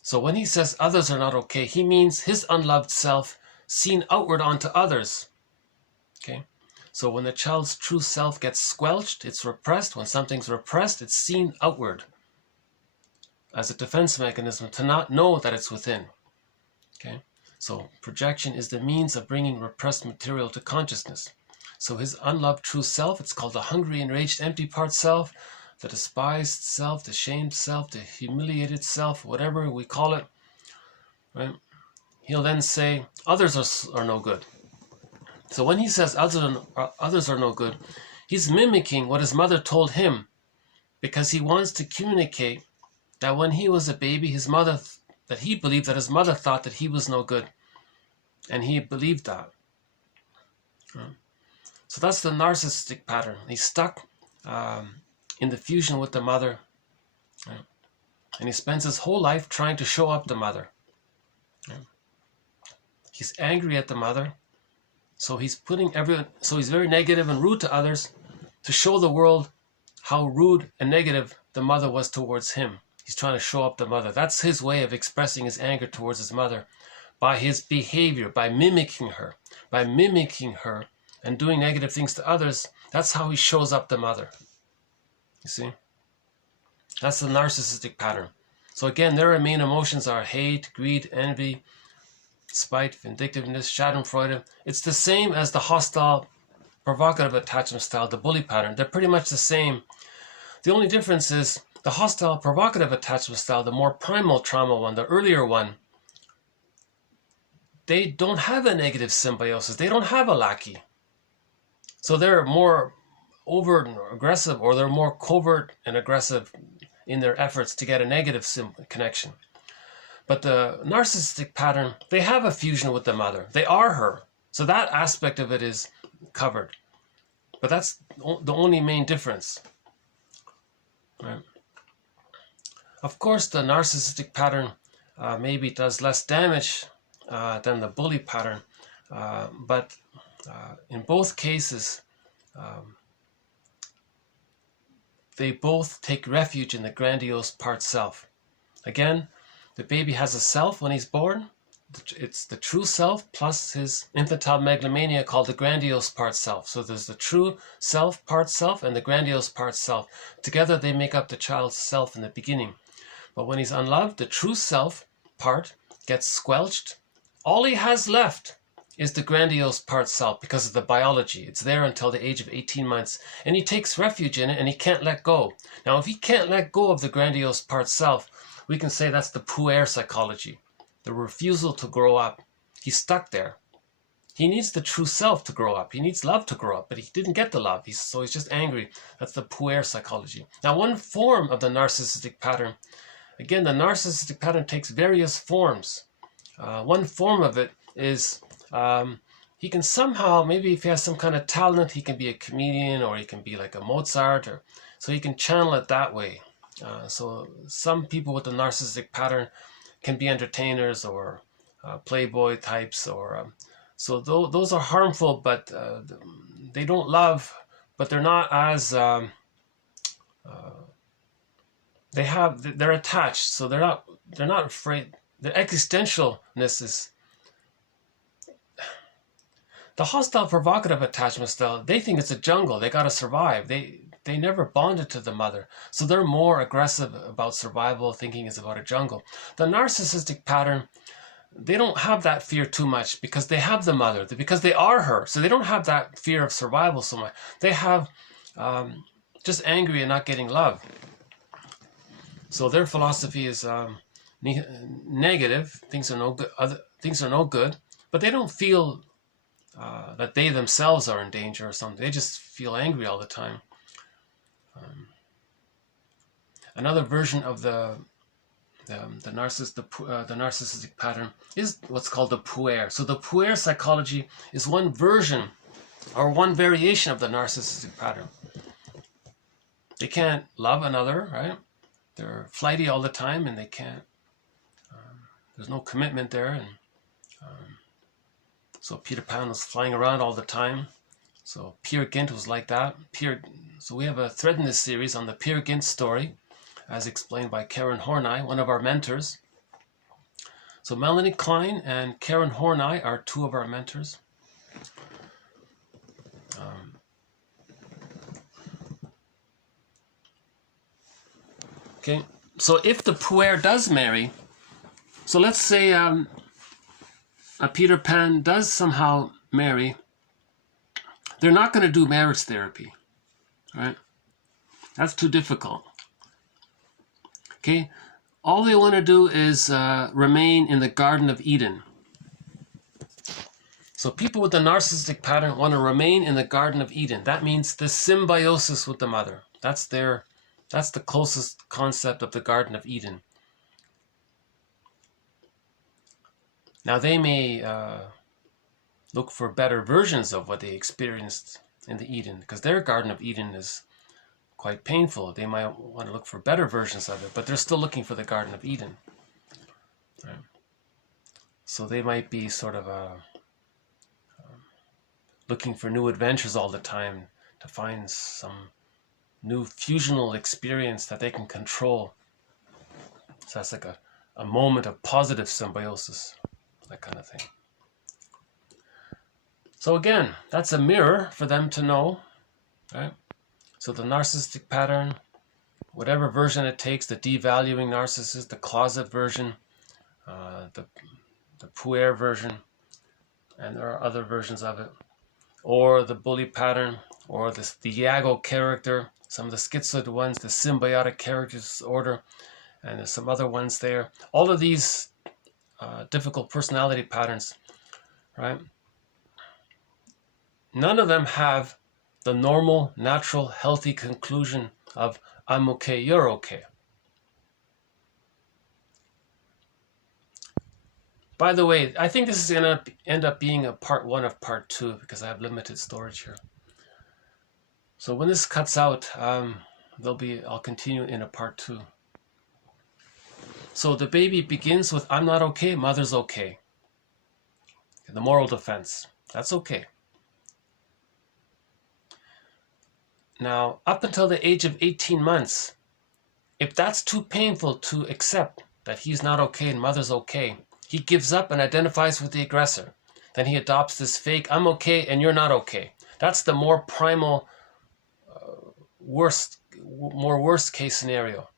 So when he says others are not okay, he means his unloved self seen outward onto others. Okay? So when the child's true self gets squelched, it's repressed. When something's repressed, it's seen outward as a defense mechanism to not know that it's within. Okay? So projection is the means of bringing repressed material to consciousness. So his unloved true self, it's called the hungry, enraged, empty part self, the despised self, the shamed self, the humiliated self, whatever we call it, right? He'll then say, others are no good. So when he says others are no good, he's mimicking what his mother told him because he wants to communicate that when he was a baby, that he believed that his mother thought that he was no good. And he believed that. So that's the narcissistic pattern. He's stuck in the fusion with the mother. And he spends his whole life trying to show up the mother. He's angry at the mother. So he's he's very negative and rude to others to show the world how rude and negative the mother was towards him. He's trying to show up the mother. That's his way of expressing his anger towards his mother, by his behavior, by mimicking her and doing negative things to others. That's how he shows up the mother. You see? That's the narcissistic pattern. So again, their main emotions are hate, greed, envy, spite, vindictiveness, schadenfreude. It's the same as the hostile, provocative attachment style, the bully pattern. They're pretty much the same. The only difference is the hostile, provocative attachment style, the more primal trauma one, the earlier one, they don't have a negative symbiosis. They don't have a lackey. So they're more overt and aggressive, or they're more covert and aggressive in their efforts to get a negative connection. But the narcissistic pattern, they have a fusion with the mother. They are her. So that aspect of it is covered. But that's the only main difference. Right? Of course, the narcissistic pattern maybe does less damage than the bully pattern. But in both cases, they both take refuge in the grandiose part self. Again, the baby has a self when he's born. It's the true self plus his infantile megalomania called the grandiose part self. So there's the true self, part self, and the grandiose part self. Together they make up the child's self in the beginning. But when he's unloved, the true self part gets squelched. All he has left is the grandiose part self because of the biology. It's there until the age of 18 months. And he takes refuge in it and he can't let go. Now, if he can't let go of the grandiose part self, we can say that's the puer psychology, the refusal to grow up. He's stuck there. He needs the true self to grow up. He needs love to grow up, but he didn't get the love. So he's just angry. That's the puer psychology. Now, one form of the narcissistic pattern, again, the narcissistic pattern takes various forms. One form of it is he can somehow, maybe if he has some kind of talent, he can be a comedian or he can be like a Mozart, so he can channel it that way. So some people with the narcissistic pattern can be entertainers or playboy types, or so those are harmful, but they don't love, but they're not as they're attached, so they're not afraid. Their existentialness is the hostile provocative attachment style. They think it's a jungle. They got to survive. They never bonded to the mother. So they're more aggressive about survival, thinking it's about a jungle. The narcissistic pattern, they don't have that fear too much because they have the mother, because they are her. So they don't have that fear of survival so much. They have just angry and not getting love. So their philosophy is negative. Things are no good, but they don't feel that they themselves are in danger or something. They just feel angry all the time. Another version of the narcissistic pattern is what's called the puer. So the puer psychology is one version or one variation of the narcissistic pattern. They can't love another, right? They're flighty all the time, and they can't. There's no commitment there, and so Peter Pan was flying around all the time. So Peer Gynt was like that. So we have a thread in this series on the Peer Gynt story, as explained by Karen Horney, one of our mentors. So Melanie Klein and Karen Horney are two of our mentors. Okay, so if the puer does marry, so let's say a Peter Pan does somehow marry, they're not going to do marriage therapy, right? That's too difficult. Okay, all they want to do is remain in the Garden of Eden. So people with the narcissistic pattern want to remain in the Garden of Eden. That means the symbiosis with the mother. That's the closest concept of the Garden of Eden. Now they may look for better versions of what they experienced in the Eden, because their Garden of Eden is quite painful. They might want to look for better versions of it, but they're still looking for the Garden of Eden. Right? So they might be sort of looking for new adventures all the time to find some new fusional experience that they can control. So that's like a moment of positive symbiosis, that kind of thing. So again, that's a mirror for them to know, right? So the narcissistic pattern, whatever version it takes, the devaluing narcissist, the closet version, the puer version, and there are other versions of it, or the bully pattern, or the Iago character, some of the schizoid ones, the symbiotic character disorder, and there's some other ones there. All of these difficult personality patterns, right? None of them have the normal, natural, healthy conclusion of I'm okay, you're okay. By the way, I think this is going to end up being a part 1 of part 2 because I have limited storage here. So when this cuts out, I'll continue in a part 2. So the baby begins with I'm not okay, mother's okay. The moral defense, that's okay. Now, up until the age of 18 months, if that's too painful to accept that he's not okay and mother's okay, he gives up and identifies with the aggressor. Then he adopts this fake, I'm okay and you're not okay. That's the more primal, worst case scenario.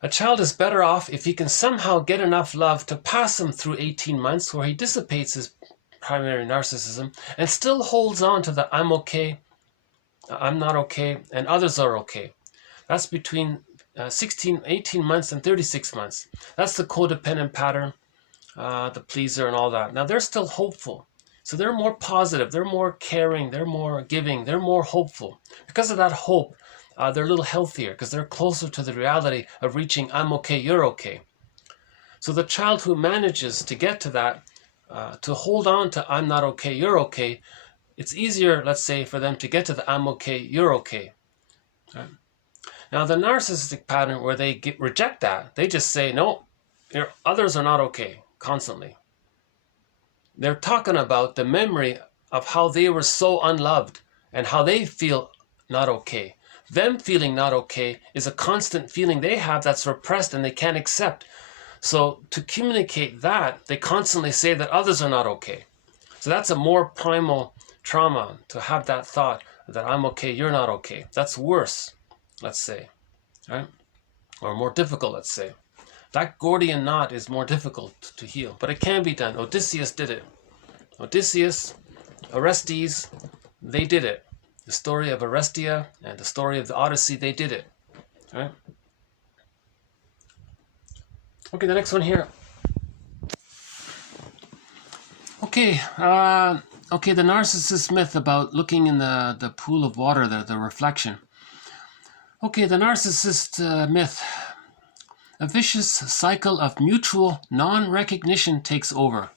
A child is better off if he can somehow get enough love to pass him through 18 months where he dissipates his primary narcissism and still holds on to the I'm okay, I'm not okay, and others are okay. That's between 18 months and 36 months. That's the codependent pattern, the pleaser and all that. Now they're still hopeful. So they're more positive, they're more caring, they're more giving, they're more hopeful. Because of that hope, they're a little healthier because they're closer to the reality of reaching I'm okay, you're okay. So the child who manages to get to that, to hold on to I'm not okay, you're okay, it's easier, let's say, for them to get to the I'm okay, you're okay. Right? Now, the narcissistic pattern where they reject that, they just say, no, others are not okay, constantly. They're talking about the memory of how they were so unloved and how they feel not okay. Them feeling not okay is a constant feeling they have that's repressed and they can't accept. So to communicate that, they constantly say that others are not okay. So that's a more primal trauma, to have that thought that I'm okay, you're not okay. That's worse, let's say, right? Or more difficult, let's say. That Gordian knot is more difficult to heal, but it can be done. Odysseus did it. Odysseus, Orestes, they did it. The story of Orestia and the story of the Odyssey, they did it, right? Okay, the next one here. Okay, the narcissist myth about looking in the pool of water, the reflection. Okay, the narcissist myth. A vicious cycle of mutual non-recognition takes over.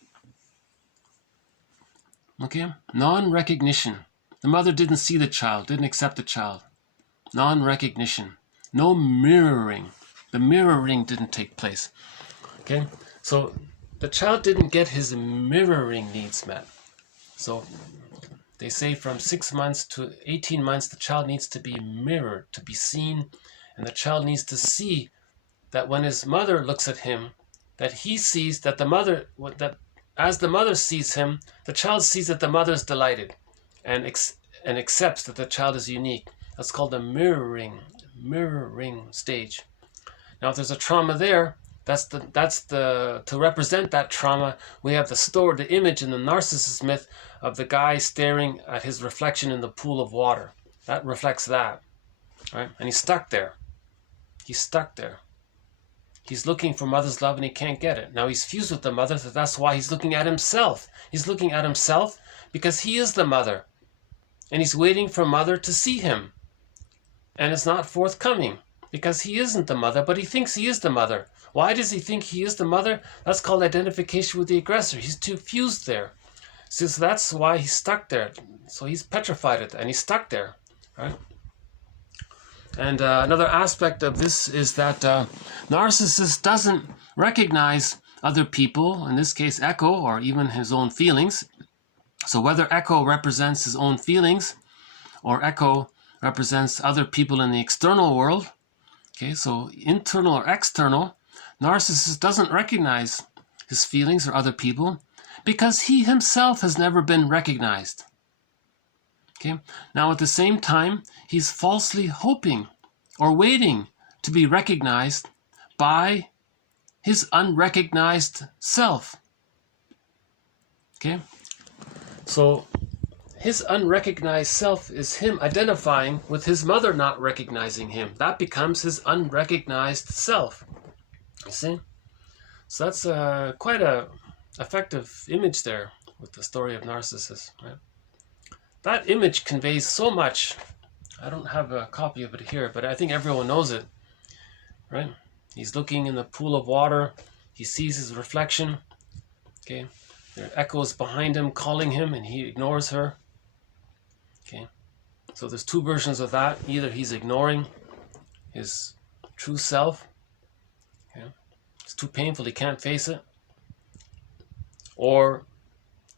Okay, non-recognition. The mother didn't see the child, didn't accept the child. Non-recognition. No mirroring. The mirroring didn't take place. Okay, so the child didn't get his mirroring needs met. So they say from 6 months to 18 months, the child needs to be mirrored, to be seen, and the child needs to see that when his mother looks at him, that he sees that the mother, that as the mother sees him, the child sees that the mother is delighted and accepts that the child is unique. That's called the mirroring stage. Now, if there's a trauma there, to represent that trauma, we have the image in the narcissist myth of the guy staring at his reflection in the pool of water. That reflects that, right? And he's stuck there. He's stuck there. He's looking for mother's love and he can't get it. Now he's fused with the mother, so that's why he's looking at himself. He's looking at himself because he is the mother. And he's waiting for mother to see him. And it's not forthcoming because he isn't the mother, but he thinks he is the mother. Why does he think he is the mother? That's called identification with the aggressor. He's too fused there. So that's why he's stuck there. So he's petrified it and he's stuck there, right? And another aspect of this is that narcissist doesn't recognize other people, in this case Echo, or even his own feelings. So whether Echo represents his own feelings or Echo represents other people in the external world, okay, so internal or external, narcissist doesn't recognize his feelings or other people because he himself has never been recognized. Okay. Now, at the same time, he's falsely hoping or waiting to be recognized by his unrecognized self. Okay. So his unrecognized self is him identifying with his mother not recognizing him. That becomes his unrecognized self. You see? So that's quite a effective image there with the story of Narcissus, right? That image conveys so much. I don't have a copy of it here, but I think everyone knows it, right? He's looking in the pool of water. He sees his reflection. Okay, there are echoes behind him calling him, and he ignores her. Okay, so there's two versions of that. Either he's ignoring his true self. Okay, it's too painful, he can't face it. Or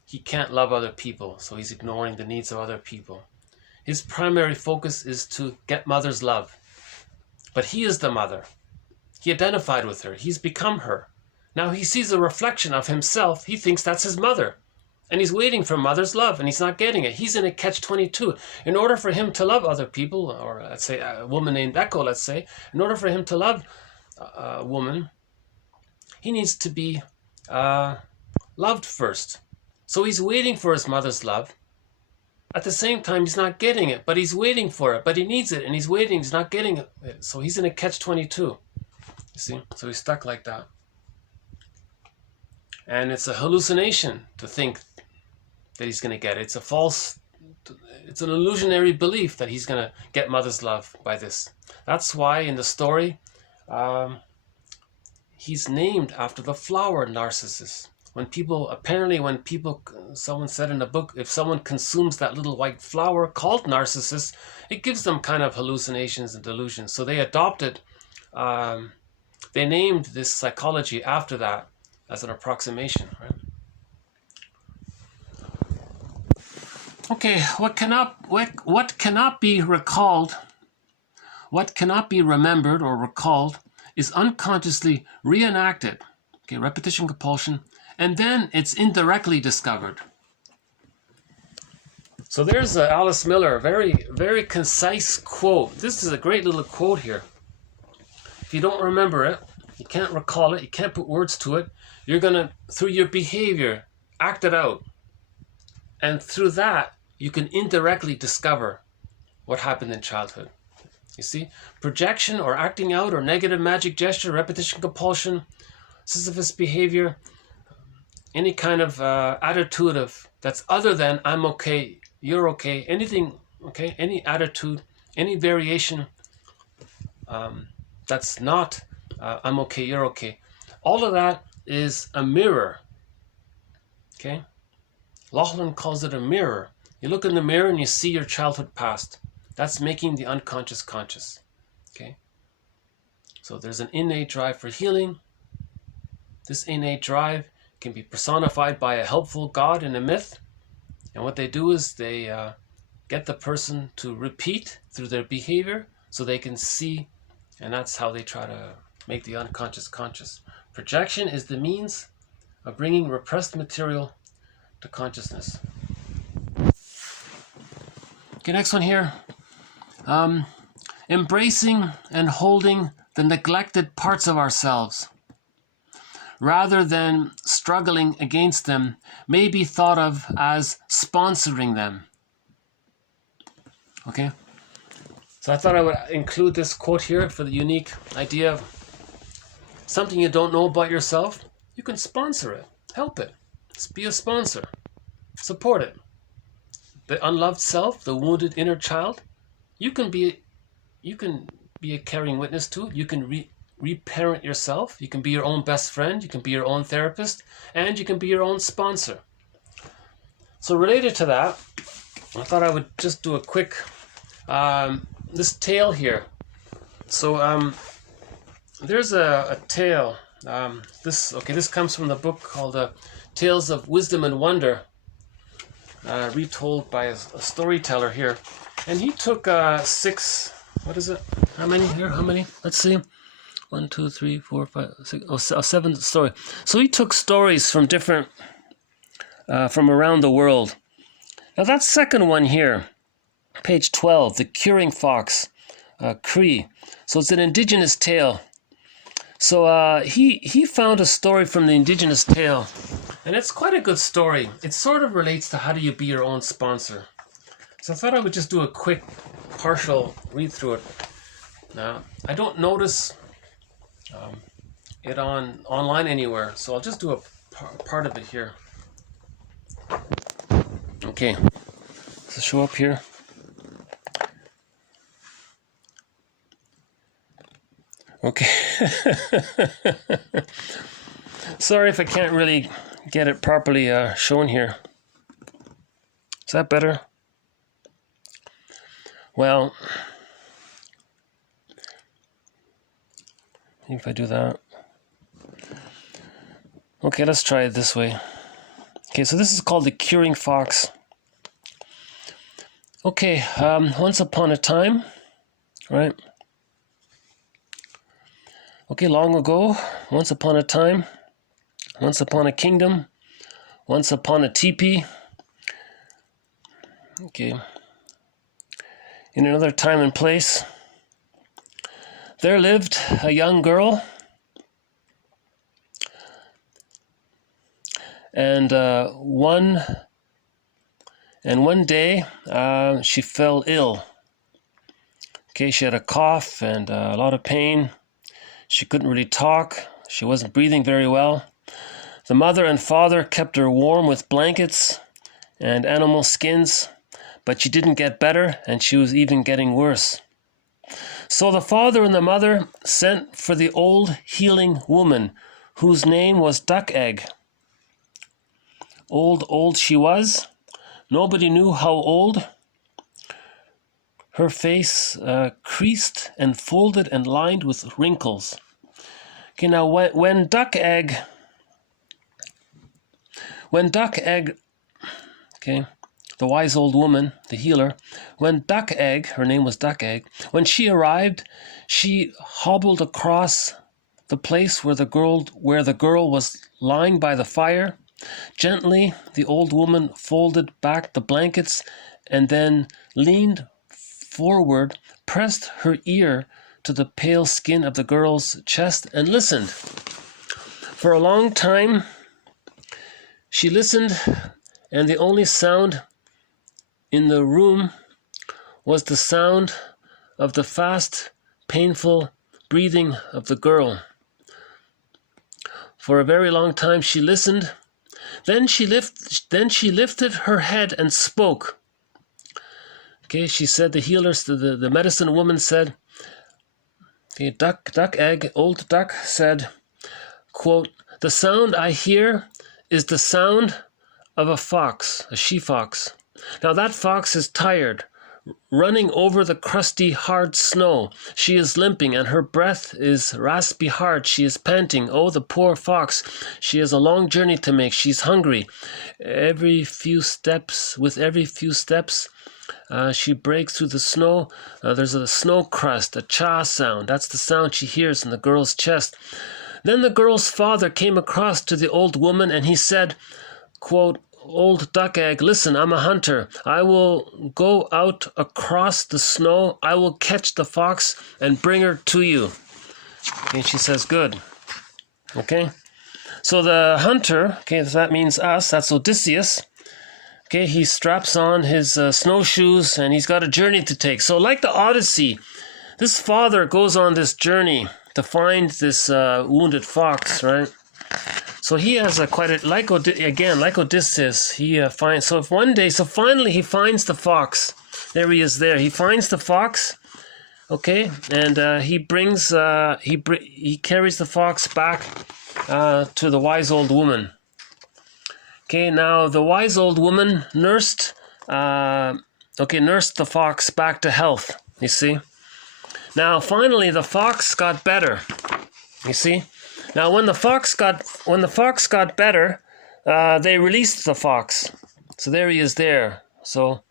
he can't love other people, so he's ignoring the needs of other people. His primary focus is to get mother's love. But he is the mother. He identified with her. He's become her. Now he sees a reflection of himself. He thinks that's his mother. And he's waiting for mother's love, and he's not getting it. He's in a catch-22. In order for him to love other people, or let's say a woman named Echo, let's say, in order for him to love a woman, he needs to be loved first. So he's waiting for his mother's love. At the same time, he's not getting it, but he's waiting for it, but he needs it, and he's waiting, he's not getting it. So he's in a catch-22, you see? So he's stuck like that. And it's a hallucination to think that he's going to get it. It's an illusionary belief that he's going to get mother's love by this. That's why in the story, he's named after the flower Narcissus. Someone said in a book, if someone consumes that little white flower called Narcissus, it gives them kind of hallucinations and delusions. So they adopted, they named this psychology after that as an approximation, right? Okay, what cannot be recalled, what cannot be remembered or recalled is unconsciously reenacted. Okay, repetition compulsion. And then it's indirectly discovered. So there's Alice Miller, a very, very concise quote. This is a great little quote here. If you don't remember it, you can't recall it, you can't put words to it, you're going to, through your behavior, act it out. And through that, you can indirectly discover what happened in childhood. You see? Projection or acting out or negative magic gesture, repetition compulsion, Sisyphus behavior, any kind of attitude of that's other than I'm okay, you're okay, anything, okay, any attitude, any variation that's not I'm okay, you're okay. All of that is a mirror. Okay? Lachlan calls it a mirror. You look in the mirror and you see your childhood past. That's making the unconscious conscious. Okay? So there's an innate drive for healing. This innate drive can be personified by a helpful God in a myth. And what they do is they get the person to repeat through their behavior so they can see, and that's how they try to make the unconscious conscious. Projection is the means of bringing repressed material to consciousness. Okay, next one here. Embracing and holding the neglected parts of ourselves, rather than struggling against them, may be thought of as sponsoring them. Okay? So I thought I would include this quote here for the unique idea of something you don't know about yourself. You can sponsor it, help it, be a sponsor, support it. The unloved self, the wounded inner child, you can be a caring witness to. You can reparent yourself. You can be your own best friend. You can be your own therapist, and you can be your own sponsor. So related to that, I thought I would just do a quick this tale here. So there's a tale. This comes from the book called Tales of Wisdom and Wonder, retold by a storyteller here, and he took 6. What is it? How many here? How many? Let's see. 1, 2, 3, 4, 5, 6. 7 stories. So he took stories from different, from around the world. Now that second one here, page 12, the Curing Fox, Cree. So it's an indigenous tale. So he found a story from the indigenous tale, and it's quite a good story. It sort of relates to how do you be your own sponsor. So I thought I would just do a quick partial read through it. Now, I don't notice it online anywhere, so I'll just do a part of it here. Okay, does it show up here? Okay. Sorry if I can't really get it properly shown here. Is that better? Well, if I do that. Okay, let's try it this way. Okay, so this is called the Curing Fox. Okay, once upon a time, right? Okay, long ago, once upon a time, once upon a kingdom, once upon a teepee. Okay. In another time and place, there lived a young girl, and one day she fell ill. Okay, she had a cough and a lot of pain. She couldn't really talk. She wasn't breathing very well. The mother and father kept her warm with blankets and animal skins, but she didn't get better, and she was even getting worse. So the father and the mother sent for the old healing woman, whose name was Duck Egg. Old she was. Nobody knew how old. Her face creased and folded and lined with wrinkles. Okay, now when Duck Egg, okay, the wise old woman, the healer, when Duck Egg, her name was Duck Egg, when she arrived, she hobbled across the place where the girl was lying by the fire. Gently, the old woman folded back the blankets and then leaned forward, pressed her ear to the pale skin of the girl's chest, and listened. For a long time, she listened, and the only sound in the room was the sound of the fast, painful breathing of the girl. For a very long time she listened. Then she lifted her head and spoke. Okay, she said, the medicine woman said, Okay, Duck Egg, old duck, said, quote, "The sound I hear is the sound of a fox, a she-fox. Now that fox is tired, running over the crusty, hard snow. She is limping, and her breath is raspy hard. She is panting. Oh, the poor fox. She has a long journey to make. She's hungry. With every few steps, she breaks through the snow. There's a snow crust, a cha sound. That's the sound she hears in the girl's chest. Then the girl's father came across to the old woman, and he said, quote, 'Old Duck Egg, listen, I'm a hunter. I will go out across the snow. I will catch the fox and bring her to you.' Okay, she says, good. Okay, so the hunter, okay, so that means us, that's Odysseus. Okay, he straps on his snowshoes, and he's got a journey to take. So like the Odyssey, this father goes on this journey to find this wounded fox, right? So he has like Odysseus, he finds, finally he finds the fox. There he is there. He finds the fox, okay, and he carries the fox back to the wise old woman. Okay, now the wise old woman nursed the fox back to health, you see. Now finally the fox got better, you see. Now when the fox got better, they released the fox. So there he is there. So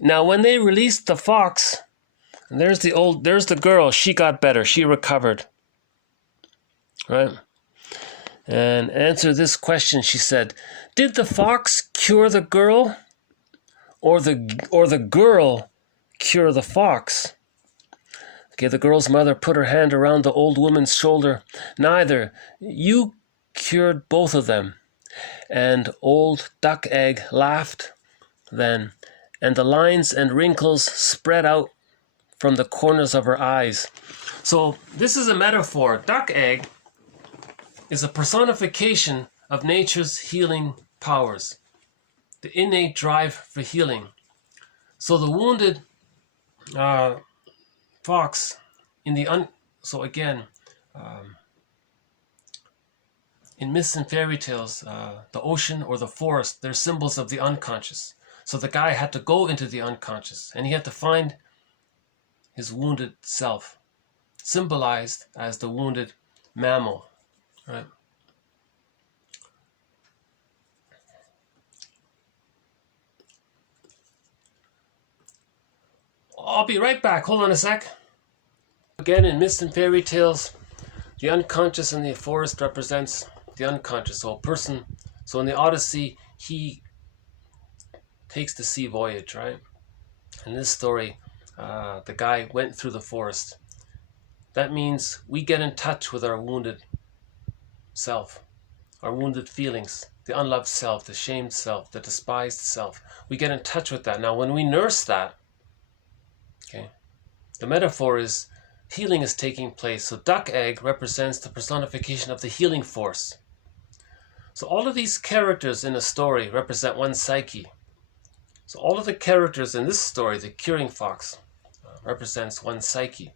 now when they released the fox, there's the girl, she got better, she recovered. Right? And answer this question, she said, did the fox cure the girl, or the girl cure the fox? Okay, the girl's mother put her hand around the old woman's shoulder. Neither. You cured both of them. And old Duck Egg laughed then, and the lines and wrinkles spread out from the corners of her eyes. So this is a metaphor. Duck Egg is a personification of nature's healing powers, the innate drive for healing. So the wounded fox in in myths and fairy tales, the ocean or the forest, they're symbols of the unconscious. So the guy had to go into the unconscious, and he had to find his wounded self, symbolized as the wounded mammal, right? I'll be right back. Hold on a sec. Again, in myths and fairy tales, the unconscious in the forest represents the unconscious. So a person, so in the Odyssey, he takes the sea voyage, right? In this story, the guy went through the forest. That means we get in touch with our wounded self, our wounded feelings, the unloved self, the shamed self, the despised self. We get in touch with that. Now, when we nurse that, okay, the metaphor is healing is taking place. So Duck Egg represents the personification of the healing force. So all of these characters in a story represent one psyche. So all of the characters in this story, the curing fox, represents one psyche.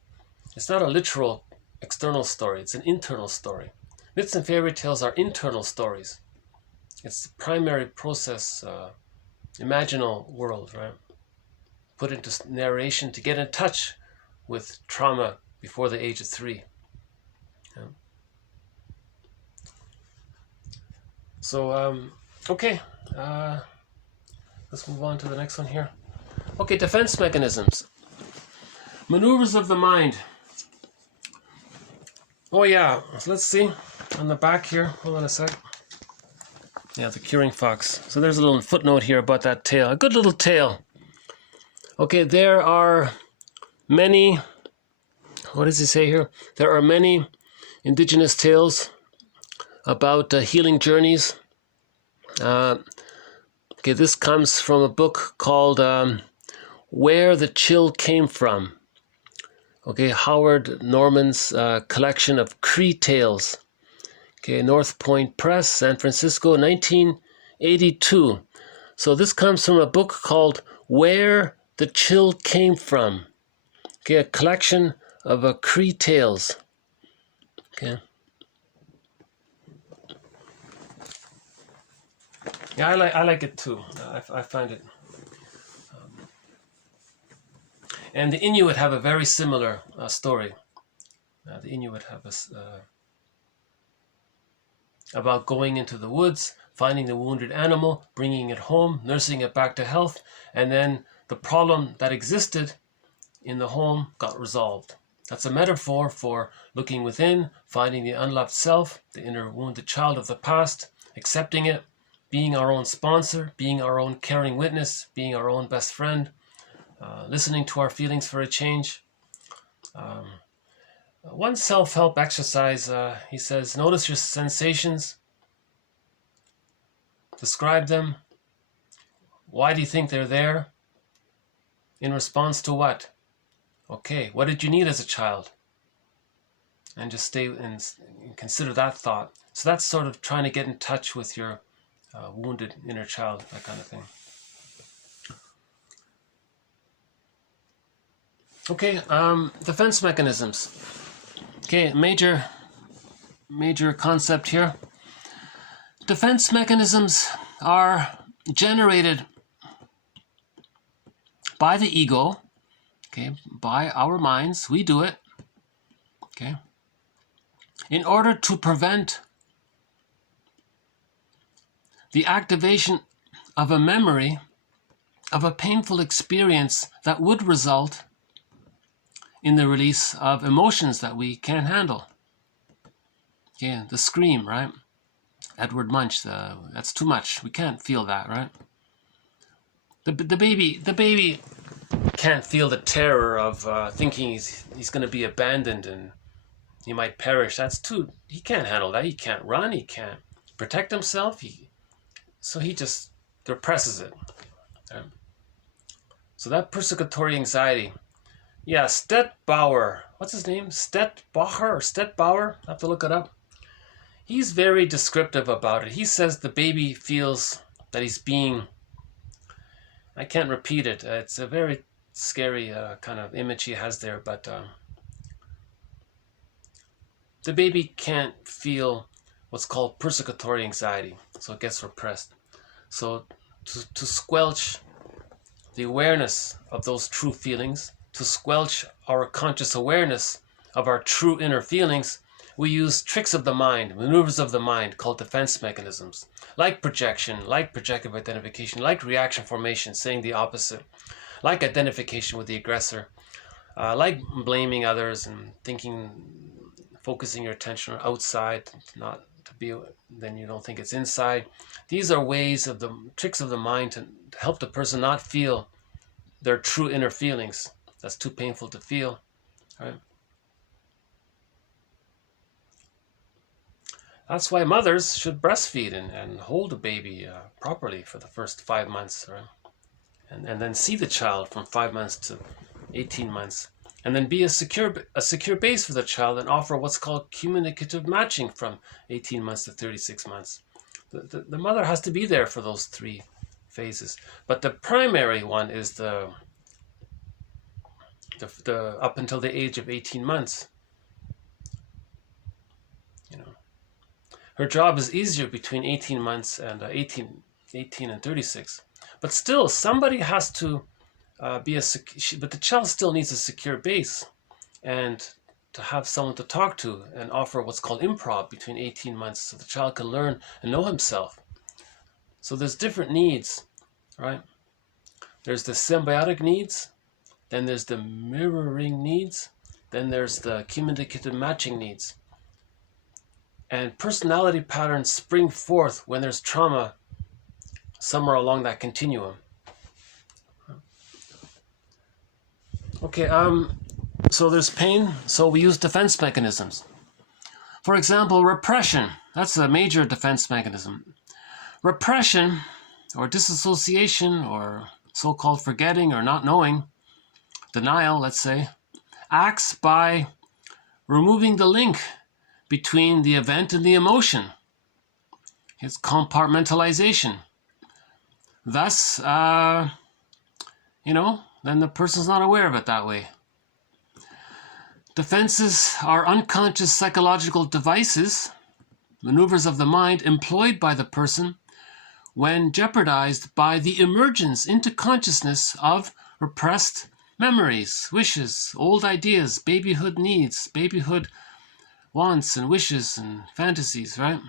It's not a literal external story, it's an internal story. Myths and fairy tales are internal stories. It's the primary process, imaginal world, right? Put into narration to get in touch with trauma before the age of 3. Yeah. So, okay, let's move on to the next one here. Okay, defense mechanisms. Maneuvers of the mind. Oh yeah, so let's see on the back here. Hold on a sec. Yeah, the curing fox. So there's a little footnote here about that tale. A good little tale. Okay, there are many, what does he say here? There are many indigenous tales about healing journeys. Okay, this comes from a book called Where the Chill Came From. Okay, Howard Norman's collection of Cree tales. Okay, North Point Press, San Francisco, 1982. So this comes from a book called Where the Chill Came From. Okay, a collection of Cree tales. Okay. Yeah, I like it too. I find it. And the Inuit have a very similar story. The Inuit have about going into the woods, finding the wounded animal, bringing it home, nursing it back to health, and then the problem that existed in the home got resolved. That's a metaphor for looking within, finding the unloved self, the inner wounded child of the past, accepting it, being our own sponsor, being our own caring witness, being our own best friend, listening to our feelings for a change. One self-help exercise, he says, notice your sensations, describe them. Why do you think they're there? In response to what? Okay, what did you need as a child? And just stay and consider that thought. So that's sort of trying to get in touch with your wounded inner child, that kind of thing. Okay, defense mechanisms. Okay, major concept here. Defense mechanisms are generated by the ego, okay, by our minds. We do it, okay, in order to prevent the activation of a memory of a painful experience that would result in the release of emotions that we can't handle. Okay, the scream, right? Edward Munch, that's too much. We can't feel that, right? The baby can't feel the terror of thinking he's going to be abandoned and he might perish. He can't handle that. He can't run. He can't protect himself. So he just represses it. Right? So that persecutory anxiety. Yeah, Stetbauer. What's his name? Stetbauer? I have to look it up. He's very descriptive about it. He says the baby feels that he's being... I can't repeat it. It's a very scary kind of image he has there, but the baby can't feel what's called persecutory anxiety, so it gets repressed. So to squelch the awareness of those true feelings, to squelch our conscious awareness of our true inner feelings, we use tricks of the mind, maneuvers of the mind called defense mechanisms, like projection, like projective identification, like reaction formation, saying the opposite, like identification with the aggressor, like blaming others and focusing your attention outside, not to be, then you don't think it's inside. These are ways of the tricks of the mind to help the person not feel their true inner feelings. That's too painful to feel, right? That's why mothers should breastfeed and hold a baby properly for the first 5 months, right? And then see the child from 5 months to 18 months. And then be a secure base for the child and offer what's called communicative matching from 18 months to 36 months. The mother has to be there for those 3 phases. But the primary one is the up until the age of 18 months. You know, her job is easier between 18 months and 18 and 36. But still, somebody has to but the child still needs a secure base and to have someone to talk to and offer what's called improv between 18 months so the child can learn and know himself. So there's different needs, right? There's the symbiotic needs, then there's the mirroring needs, then there's the communicative matching needs. And personality patterns spring forth when there's trauma somewhere along that continuum. Okay, so there's pain, so we use defense mechanisms. For example, repression. That's a major defense mechanism. Repression, or disassociation, or so-called forgetting or not knowing, denial, let's say, acts by removing the link between the event and the emotion. It's compartmentalization. Thus, then the person's not aware of it that way. Defenses are unconscious psychological devices, maneuvers of the mind employed by the person when jeopardized by the emergence into consciousness of repressed memories, wishes, old ideas, babyhood needs, babyhood wants and wishes and fantasies, right?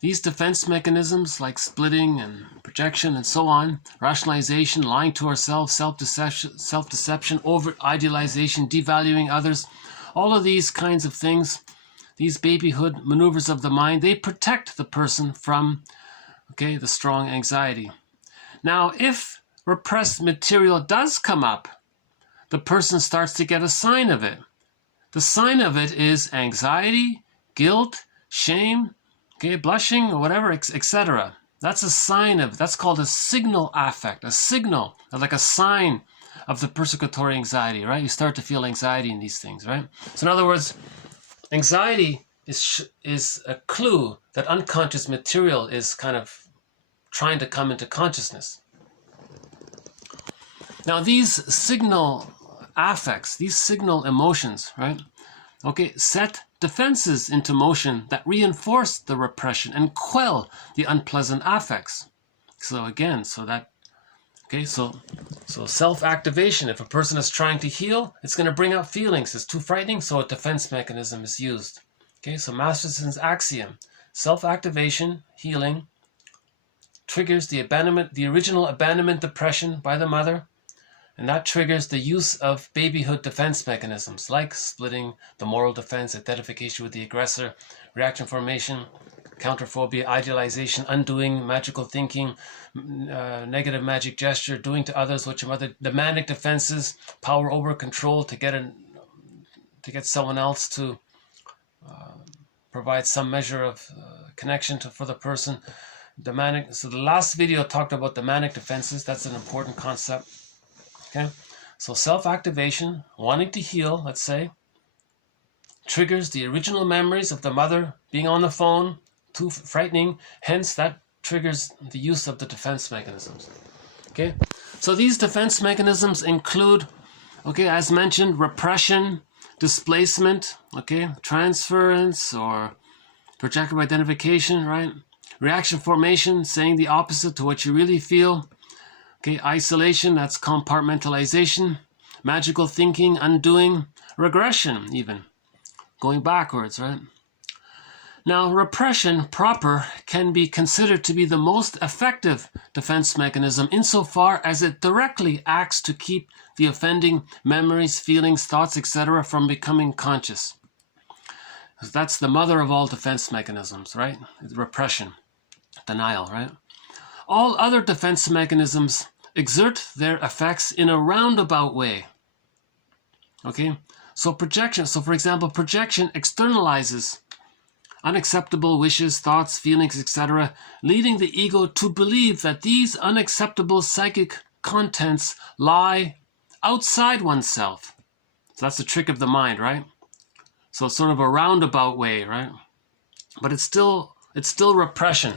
These defense mechanisms like splitting and projection and so on, rationalization, lying to ourselves, self-deception, over-idealization, devaluing others, all of these kinds of things, these babyhood maneuvers of the mind, they protect the person from, the strong anxiety. Now, if repressed material does come up, the person starts to get a sign of it. The sign of it is anxiety, guilt, shame, blushing, or whatever, etc. That's a sign of, that's called a signal affect, a signal, like a sign of the persecutory anxiety, right? You start to feel anxiety in these things, right? So in other words, anxiety is a clue that unconscious material is kind of trying to come into consciousness. Now these signal affects, these signal emotions, right? Set defenses into motion that reinforce the repression and quell the unpleasant affects. So again, so self-activation, if a person is trying to heal, it's going to bring up feelings. It's too frightening, so a defense mechanism is used. So Masterson's axiom, self-activation, healing, triggers the original abandonment depression by the mother, and that triggers the use of babyhood defense mechanisms like splitting, the moral defense, identification with the aggressor, reaction formation, counterphobia, idealization, undoing, magical thinking, negative magic gesture, doing to others what your mother, the manic defenses, power over control to get someone else to provide some measure of connection for the person. So the last video talked about the manic defenses. That's an important concept. So self-activation, wanting to heal, let's say, triggers the original memories of the mother being on the phone, too frightening, hence that triggers the use of the defense mechanisms. So these defense mechanisms include, as mentioned, repression, displacement, transference or projective identification, right? Reaction formation, saying the opposite to what you really feel. Isolation, that's compartmentalization, magical thinking, undoing, regression even, going backwards, right? Now, repression proper can be considered to be the most effective defense mechanism insofar as it directly acts to keep the offending memories, feelings, thoughts, etc. from becoming conscious. That's the mother of all defense mechanisms, right? Repression, denial, right? All other defense mechanisms exert their effects in a roundabout way. So projection, for example, projection externalizes unacceptable wishes, thoughts, feelings, etc., leading the ego to believe that these unacceptable psychic contents lie outside oneself. So that's the trick of the mind, right? So it's sort of a roundabout way, right? But it's still repression.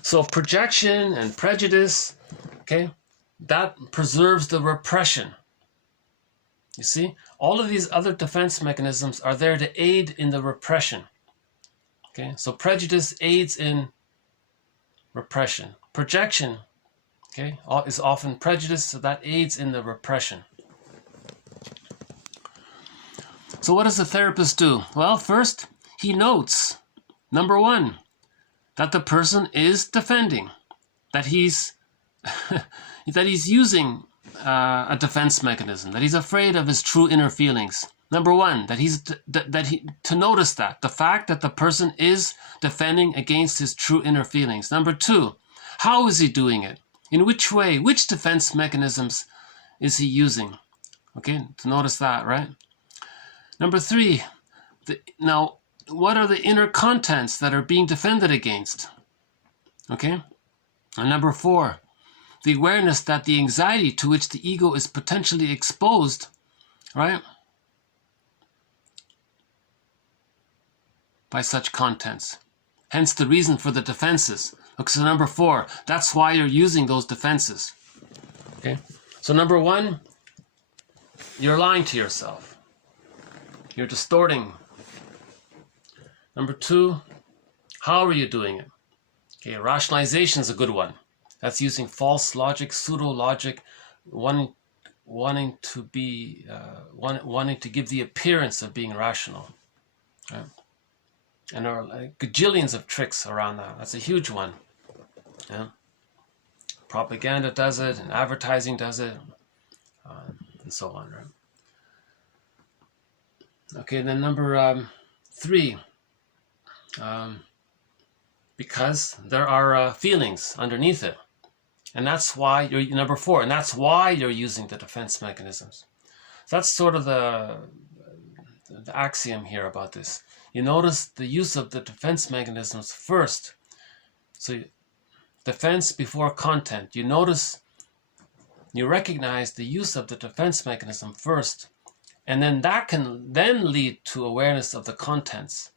So projection and prejudice, that preserves the repression. You see, all of these other defense mechanisms are there to aid in the repression. So prejudice aids in repression. Projection, is often prejudice, so that aids in the repression. So what does the therapist do? Well, first, he notes, number one, that the person is defending, that he's using a defense mechanism, that he's afraid of his true inner feelings. Number one, to notice that, the fact that the person is defending against his true inner feelings. Number two, how is he doing it? In which way? Which defense mechanisms is he using? To notice that, right? Number three, now, what are the inner contents that are being defended against? And number four, the awareness that the anxiety to which the ego is potentially exposed, right, by such contents. Hence the reason for the defenses. So number four, that's why you're using those defenses. So number one, you're lying to yourself. You're distorting. Number 2, how are you doing it? Okay, rationalization is a good one. That's using false logic, pseudo logic, wanting to give the appearance of being rational. Right? And there are like gajillions of tricks around that. That's a huge one. Yeah? Propaganda does it, and advertising does it, and so on. Right? Okay, then number 3. Because there are feelings underneath it. And that's why you're number 4, and that's why you're using the defense mechanisms. So that's sort of the axiom here about this. You notice the use of the defense mechanisms first. So defense before content. You notice, you recognize the use of the defense mechanism first, and then that can then lead to awareness of the contents.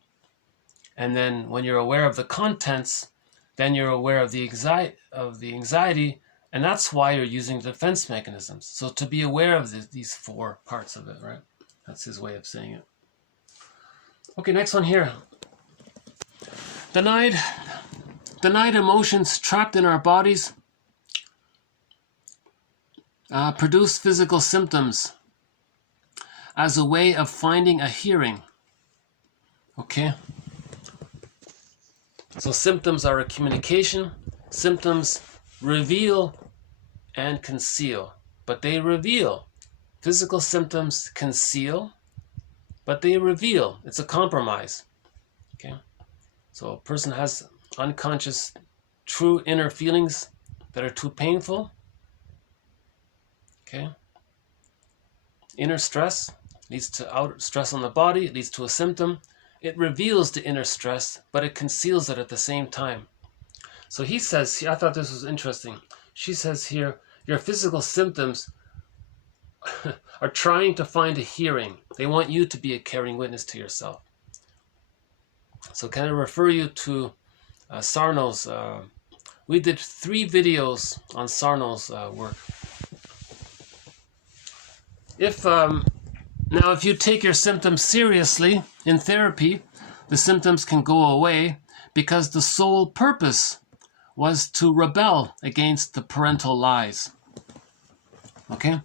And then when you're aware of the contents, then you're aware of the anxiety, and that's why you're using defense mechanisms. So to be aware of these 4 parts of it, right? That's his way of saying it. Okay, next one here. Denied emotions trapped in our bodies produce physical symptoms as a way of finding a hearing. Okay? So symptoms are a communication. Symptoms reveal and conceal, but they reveal. Physical symptoms conceal, but they reveal. It's a compromise. Okay? So a person has unconscious, true inner feelings that are too painful. Okay? Inner stress leads to outer stress on the body. It leads to a symptom. It reveals the inner stress, but it conceals it at the same time. So he says, I thought this was interesting. She says here, your physical symptoms are trying to find a hearing. They want you to be a caring witness to yourself. So can I refer you to Sarno's? We did 3 videos on Sarno's work. Now, if you take your symptoms seriously in therapy, the symptoms can go away because the sole purpose was to rebel against the parental lies. Okay?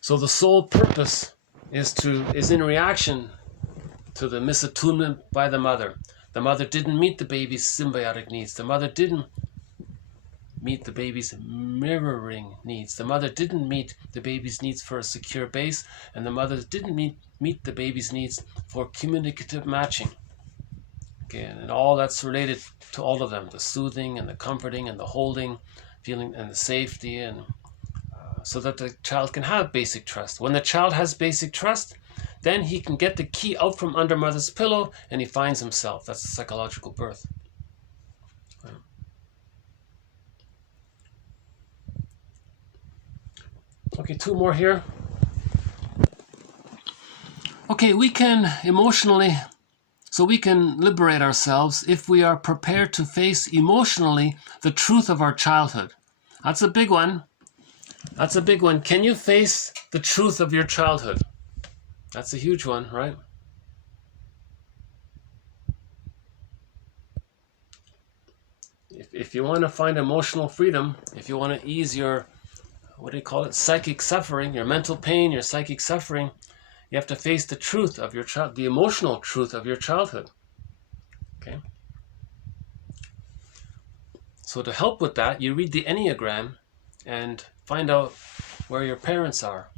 So the sole purpose is in reaction to the misattunement by the mother. The mother didn't meet the baby's symbiotic needs. The mother didn't meet the baby's mirroring needs. The mother didn't meet the baby's needs for a secure base, and the mother didn't meet the baby's needs for communicative matching. Okay, and all that's related to all of them, the soothing and the comforting and the holding, feeling and the safety, and so that the child can have basic trust. When the child has basic trust, then he can get the key out from under mother's pillow and he finds himself. That's the psychological birth. Okay, 2 more here. Okay, we can liberate ourselves if we are prepared to face emotionally the truth of our childhood. That's a big one. That's a big one. Can you face the truth of your childhood? That's a huge one, right? If you want to find emotional freedom, if you want to ease your, psychic suffering, your mental pain, your psychic suffering, you have to face the truth of your child, the emotional truth of your childhood. Okay? So to help with that, you read the Enneagram and find out where your parents are.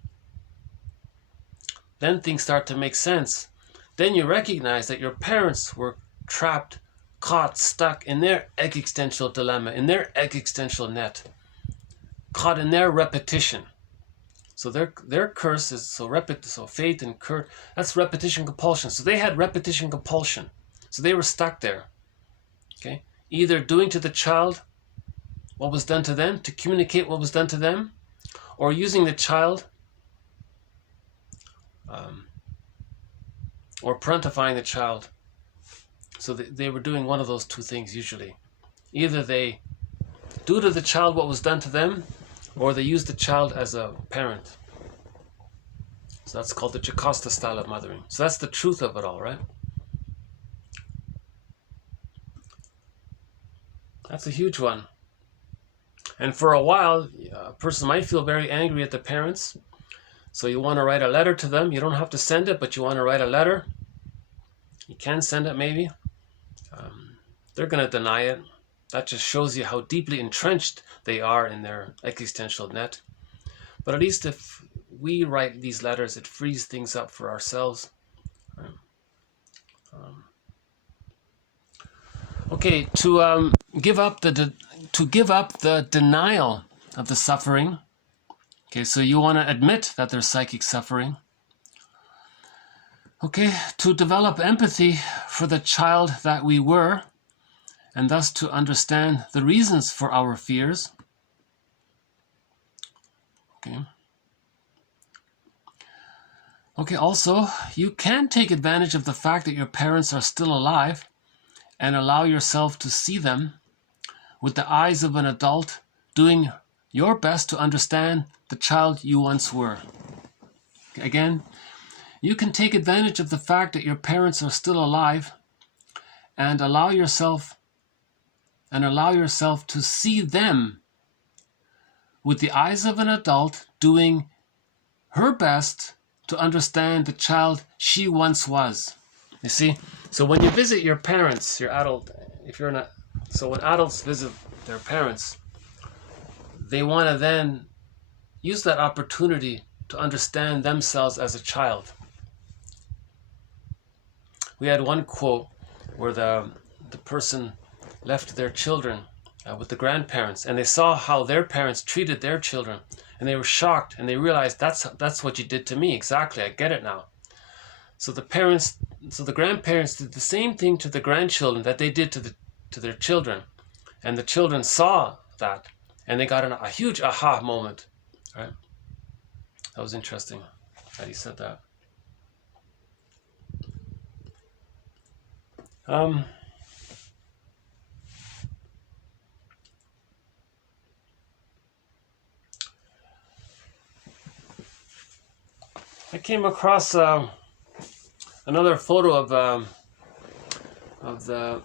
Then things start to make sense. Then you recognize that your parents were trapped, caught, stuck in their existential dilemma, in their existential net, caught in their repetition. So their curse is so fate and curse, that's repetition compulsion. So they had repetition compulsion. So they were stuck there. Okay? Either doing to the child what was done to them, to communicate what was done to them, or using the child, or parentifying the child. So they were doing one of those 2 things usually. Either they do to the child what was done to them, or they use the child as a parent. So that's called the Jocasta style of mothering. So that's the truth of it all, right? That's a huge one. And for a while, a person might feel very angry at the parents. So you want to write a letter to them. You don't have to send it, but you want to write a letter. You can send it maybe. They're going to deny it. That just shows you how deeply entrenched they are in their existential net. But at least if we write these letters, it frees things up for ourselves. Okay, to give up the denial of the suffering. Okay, so you want to admit that there's psychic suffering. Okay, to develop empathy for the child that we were, and thus to understand the reasons for our fears. Okay. Okay, also, you can take advantage of the fact that your parents are still alive and allow yourself to see them with the eyes of an adult doing your best to understand the child you once were. Again, you can take advantage of the fact that your parents are still alive and allow yourself to see them with the eyes of an adult doing her best to understand the child she once was. You see? So when you visit your parents, your adult, so when adults visit their parents, they want to then use that opportunity to understand themselves as a child. We had one quote where the person left their children with the grandparents, and they saw how their parents treated their children, and they were shocked, and they realized that's what you did to me. Exactly, I get it now. So the grandparents did the same thing to the grandchildren that they did to their children, and the children saw that, and they got a huge aha moment. Right? That was interesting that he said that. I came across another photo of the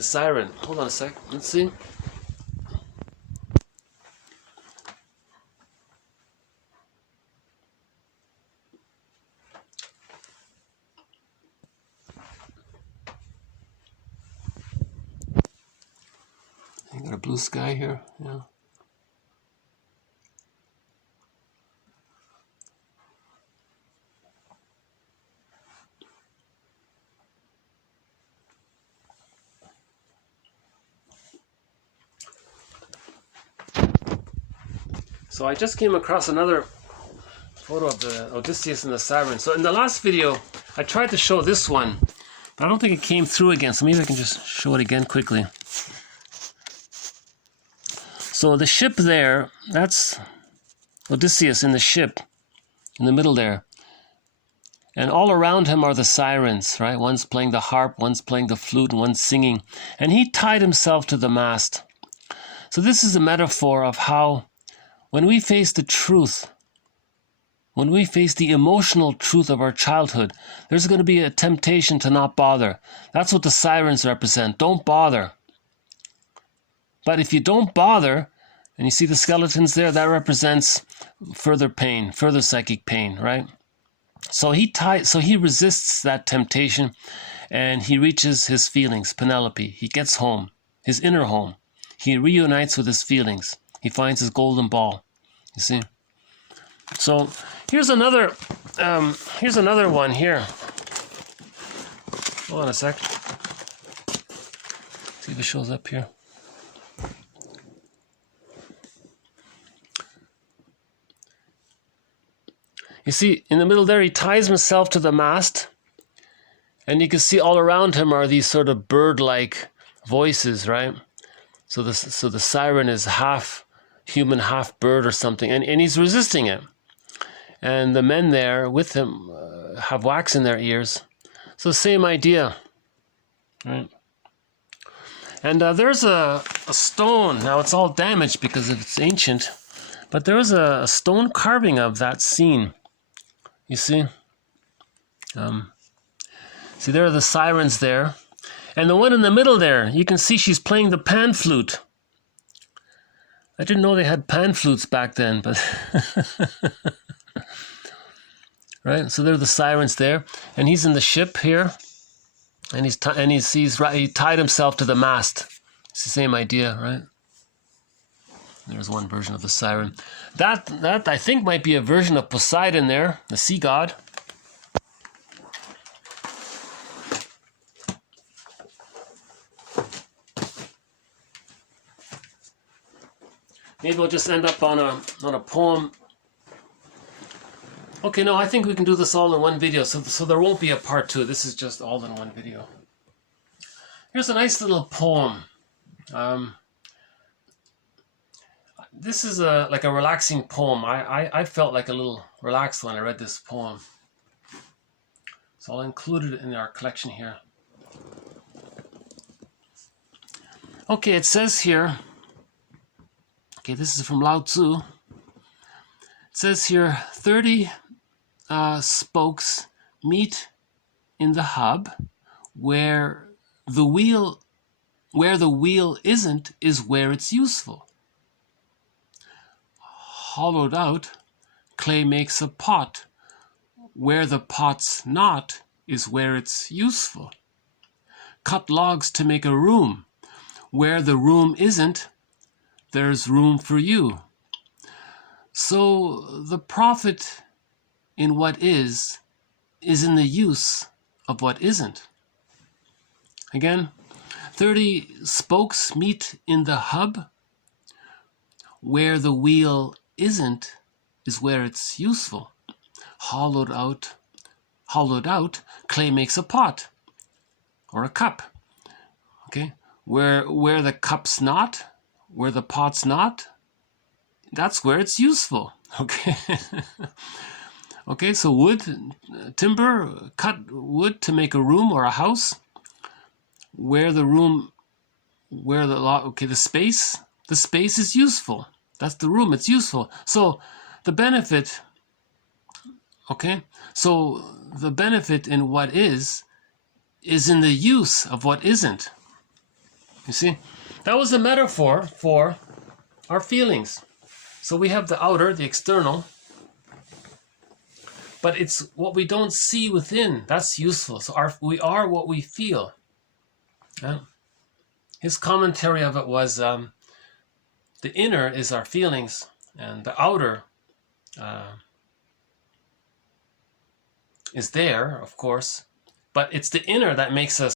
siren. Hold on a sec. Let's see. You got a blue sky here. Yeah. So I just came across another photo of the Odysseus and the siren. So in the last video, I tried to show this one, but I don't think it came through again. So maybe I can just show it again quickly. So the ship there, that's Odysseus in the ship, in the middle there. And all around him are the sirens, right? One's playing the harp, one's playing the flute, and one's singing. And he tied himself to the mast. So this is a metaphor of how when we face the truth, when we face the emotional truth of our childhood, there's going to be a temptation to not bother. That's what the sirens represent. Don't bother. But if you don't bother, and you see the skeletons there, that represents further pain, further psychic pain, right? So he resists that temptation, and he reaches his feelings, Penelope. He gets home, his inner home. He reunites with his feelings. He finds his golden ball. You see? So here's another one here. Hold on a sec. See if it shows up here. You see, in the middle there, he ties himself to the mast, and you can see all around him are these sort of bird-like voices, right? So the siren is half human, half bird or something, and he's resisting it. And the men there with him have wax in their ears. So same idea, right? And there's a stone. Now it's all damaged because it's ancient, but there was a stone carving of that scene. You see? See, there are the sirens there. And the one in the middle there, you can see she's playing the pan flute. I didn't know they had pan flutes back then, but... Right, so there are the sirens there. And he's in the ship here. And he tied himself to the mast. It's the same idea, right? There's one version of the siren. That I think might be a version of Poseidon there, the sea god. Maybe we'll just end up on a poem. Okay, no, I think we can do this all in one video, so there won't be a part 2. This is just all in one video. Here's a nice little poem. This is like a relaxing poem. I felt like a little relaxed when I read this poem. So I'll include it in our collection here. Okay, it says here, okay, this is from Lao Tzu. It says here, 30 spokes meet in the hub where the wheel isn't is where it's useful. Hollowed out, clay makes a pot. Where the pot's not is where it's useful. Cut logs to make a room. Where the room isn't, there's room for you. So the profit in what is in the use of what isn't. Again, 30 spokes meet in the hub. Where the wheel isn't is where it's useful. Hollowed out, clay makes a pot or a cup. Okay, where the cup's not, where the pot's not, that's where it's useful. Okay. Okay, so wood, timber, cut wood to make a room or a house. Where the space is useful. That's the room, it's useful. So the benefit, okay, so the benefit in what is in the use of what isn't. You see, that was a metaphor for our feelings. So we have the outer, the external, but it's what we don't see within, that's useful. So we are what we feel. Yeah. His commentary of it was, the inner is our feelings, and the outer is there, of course, but it's the inner that makes us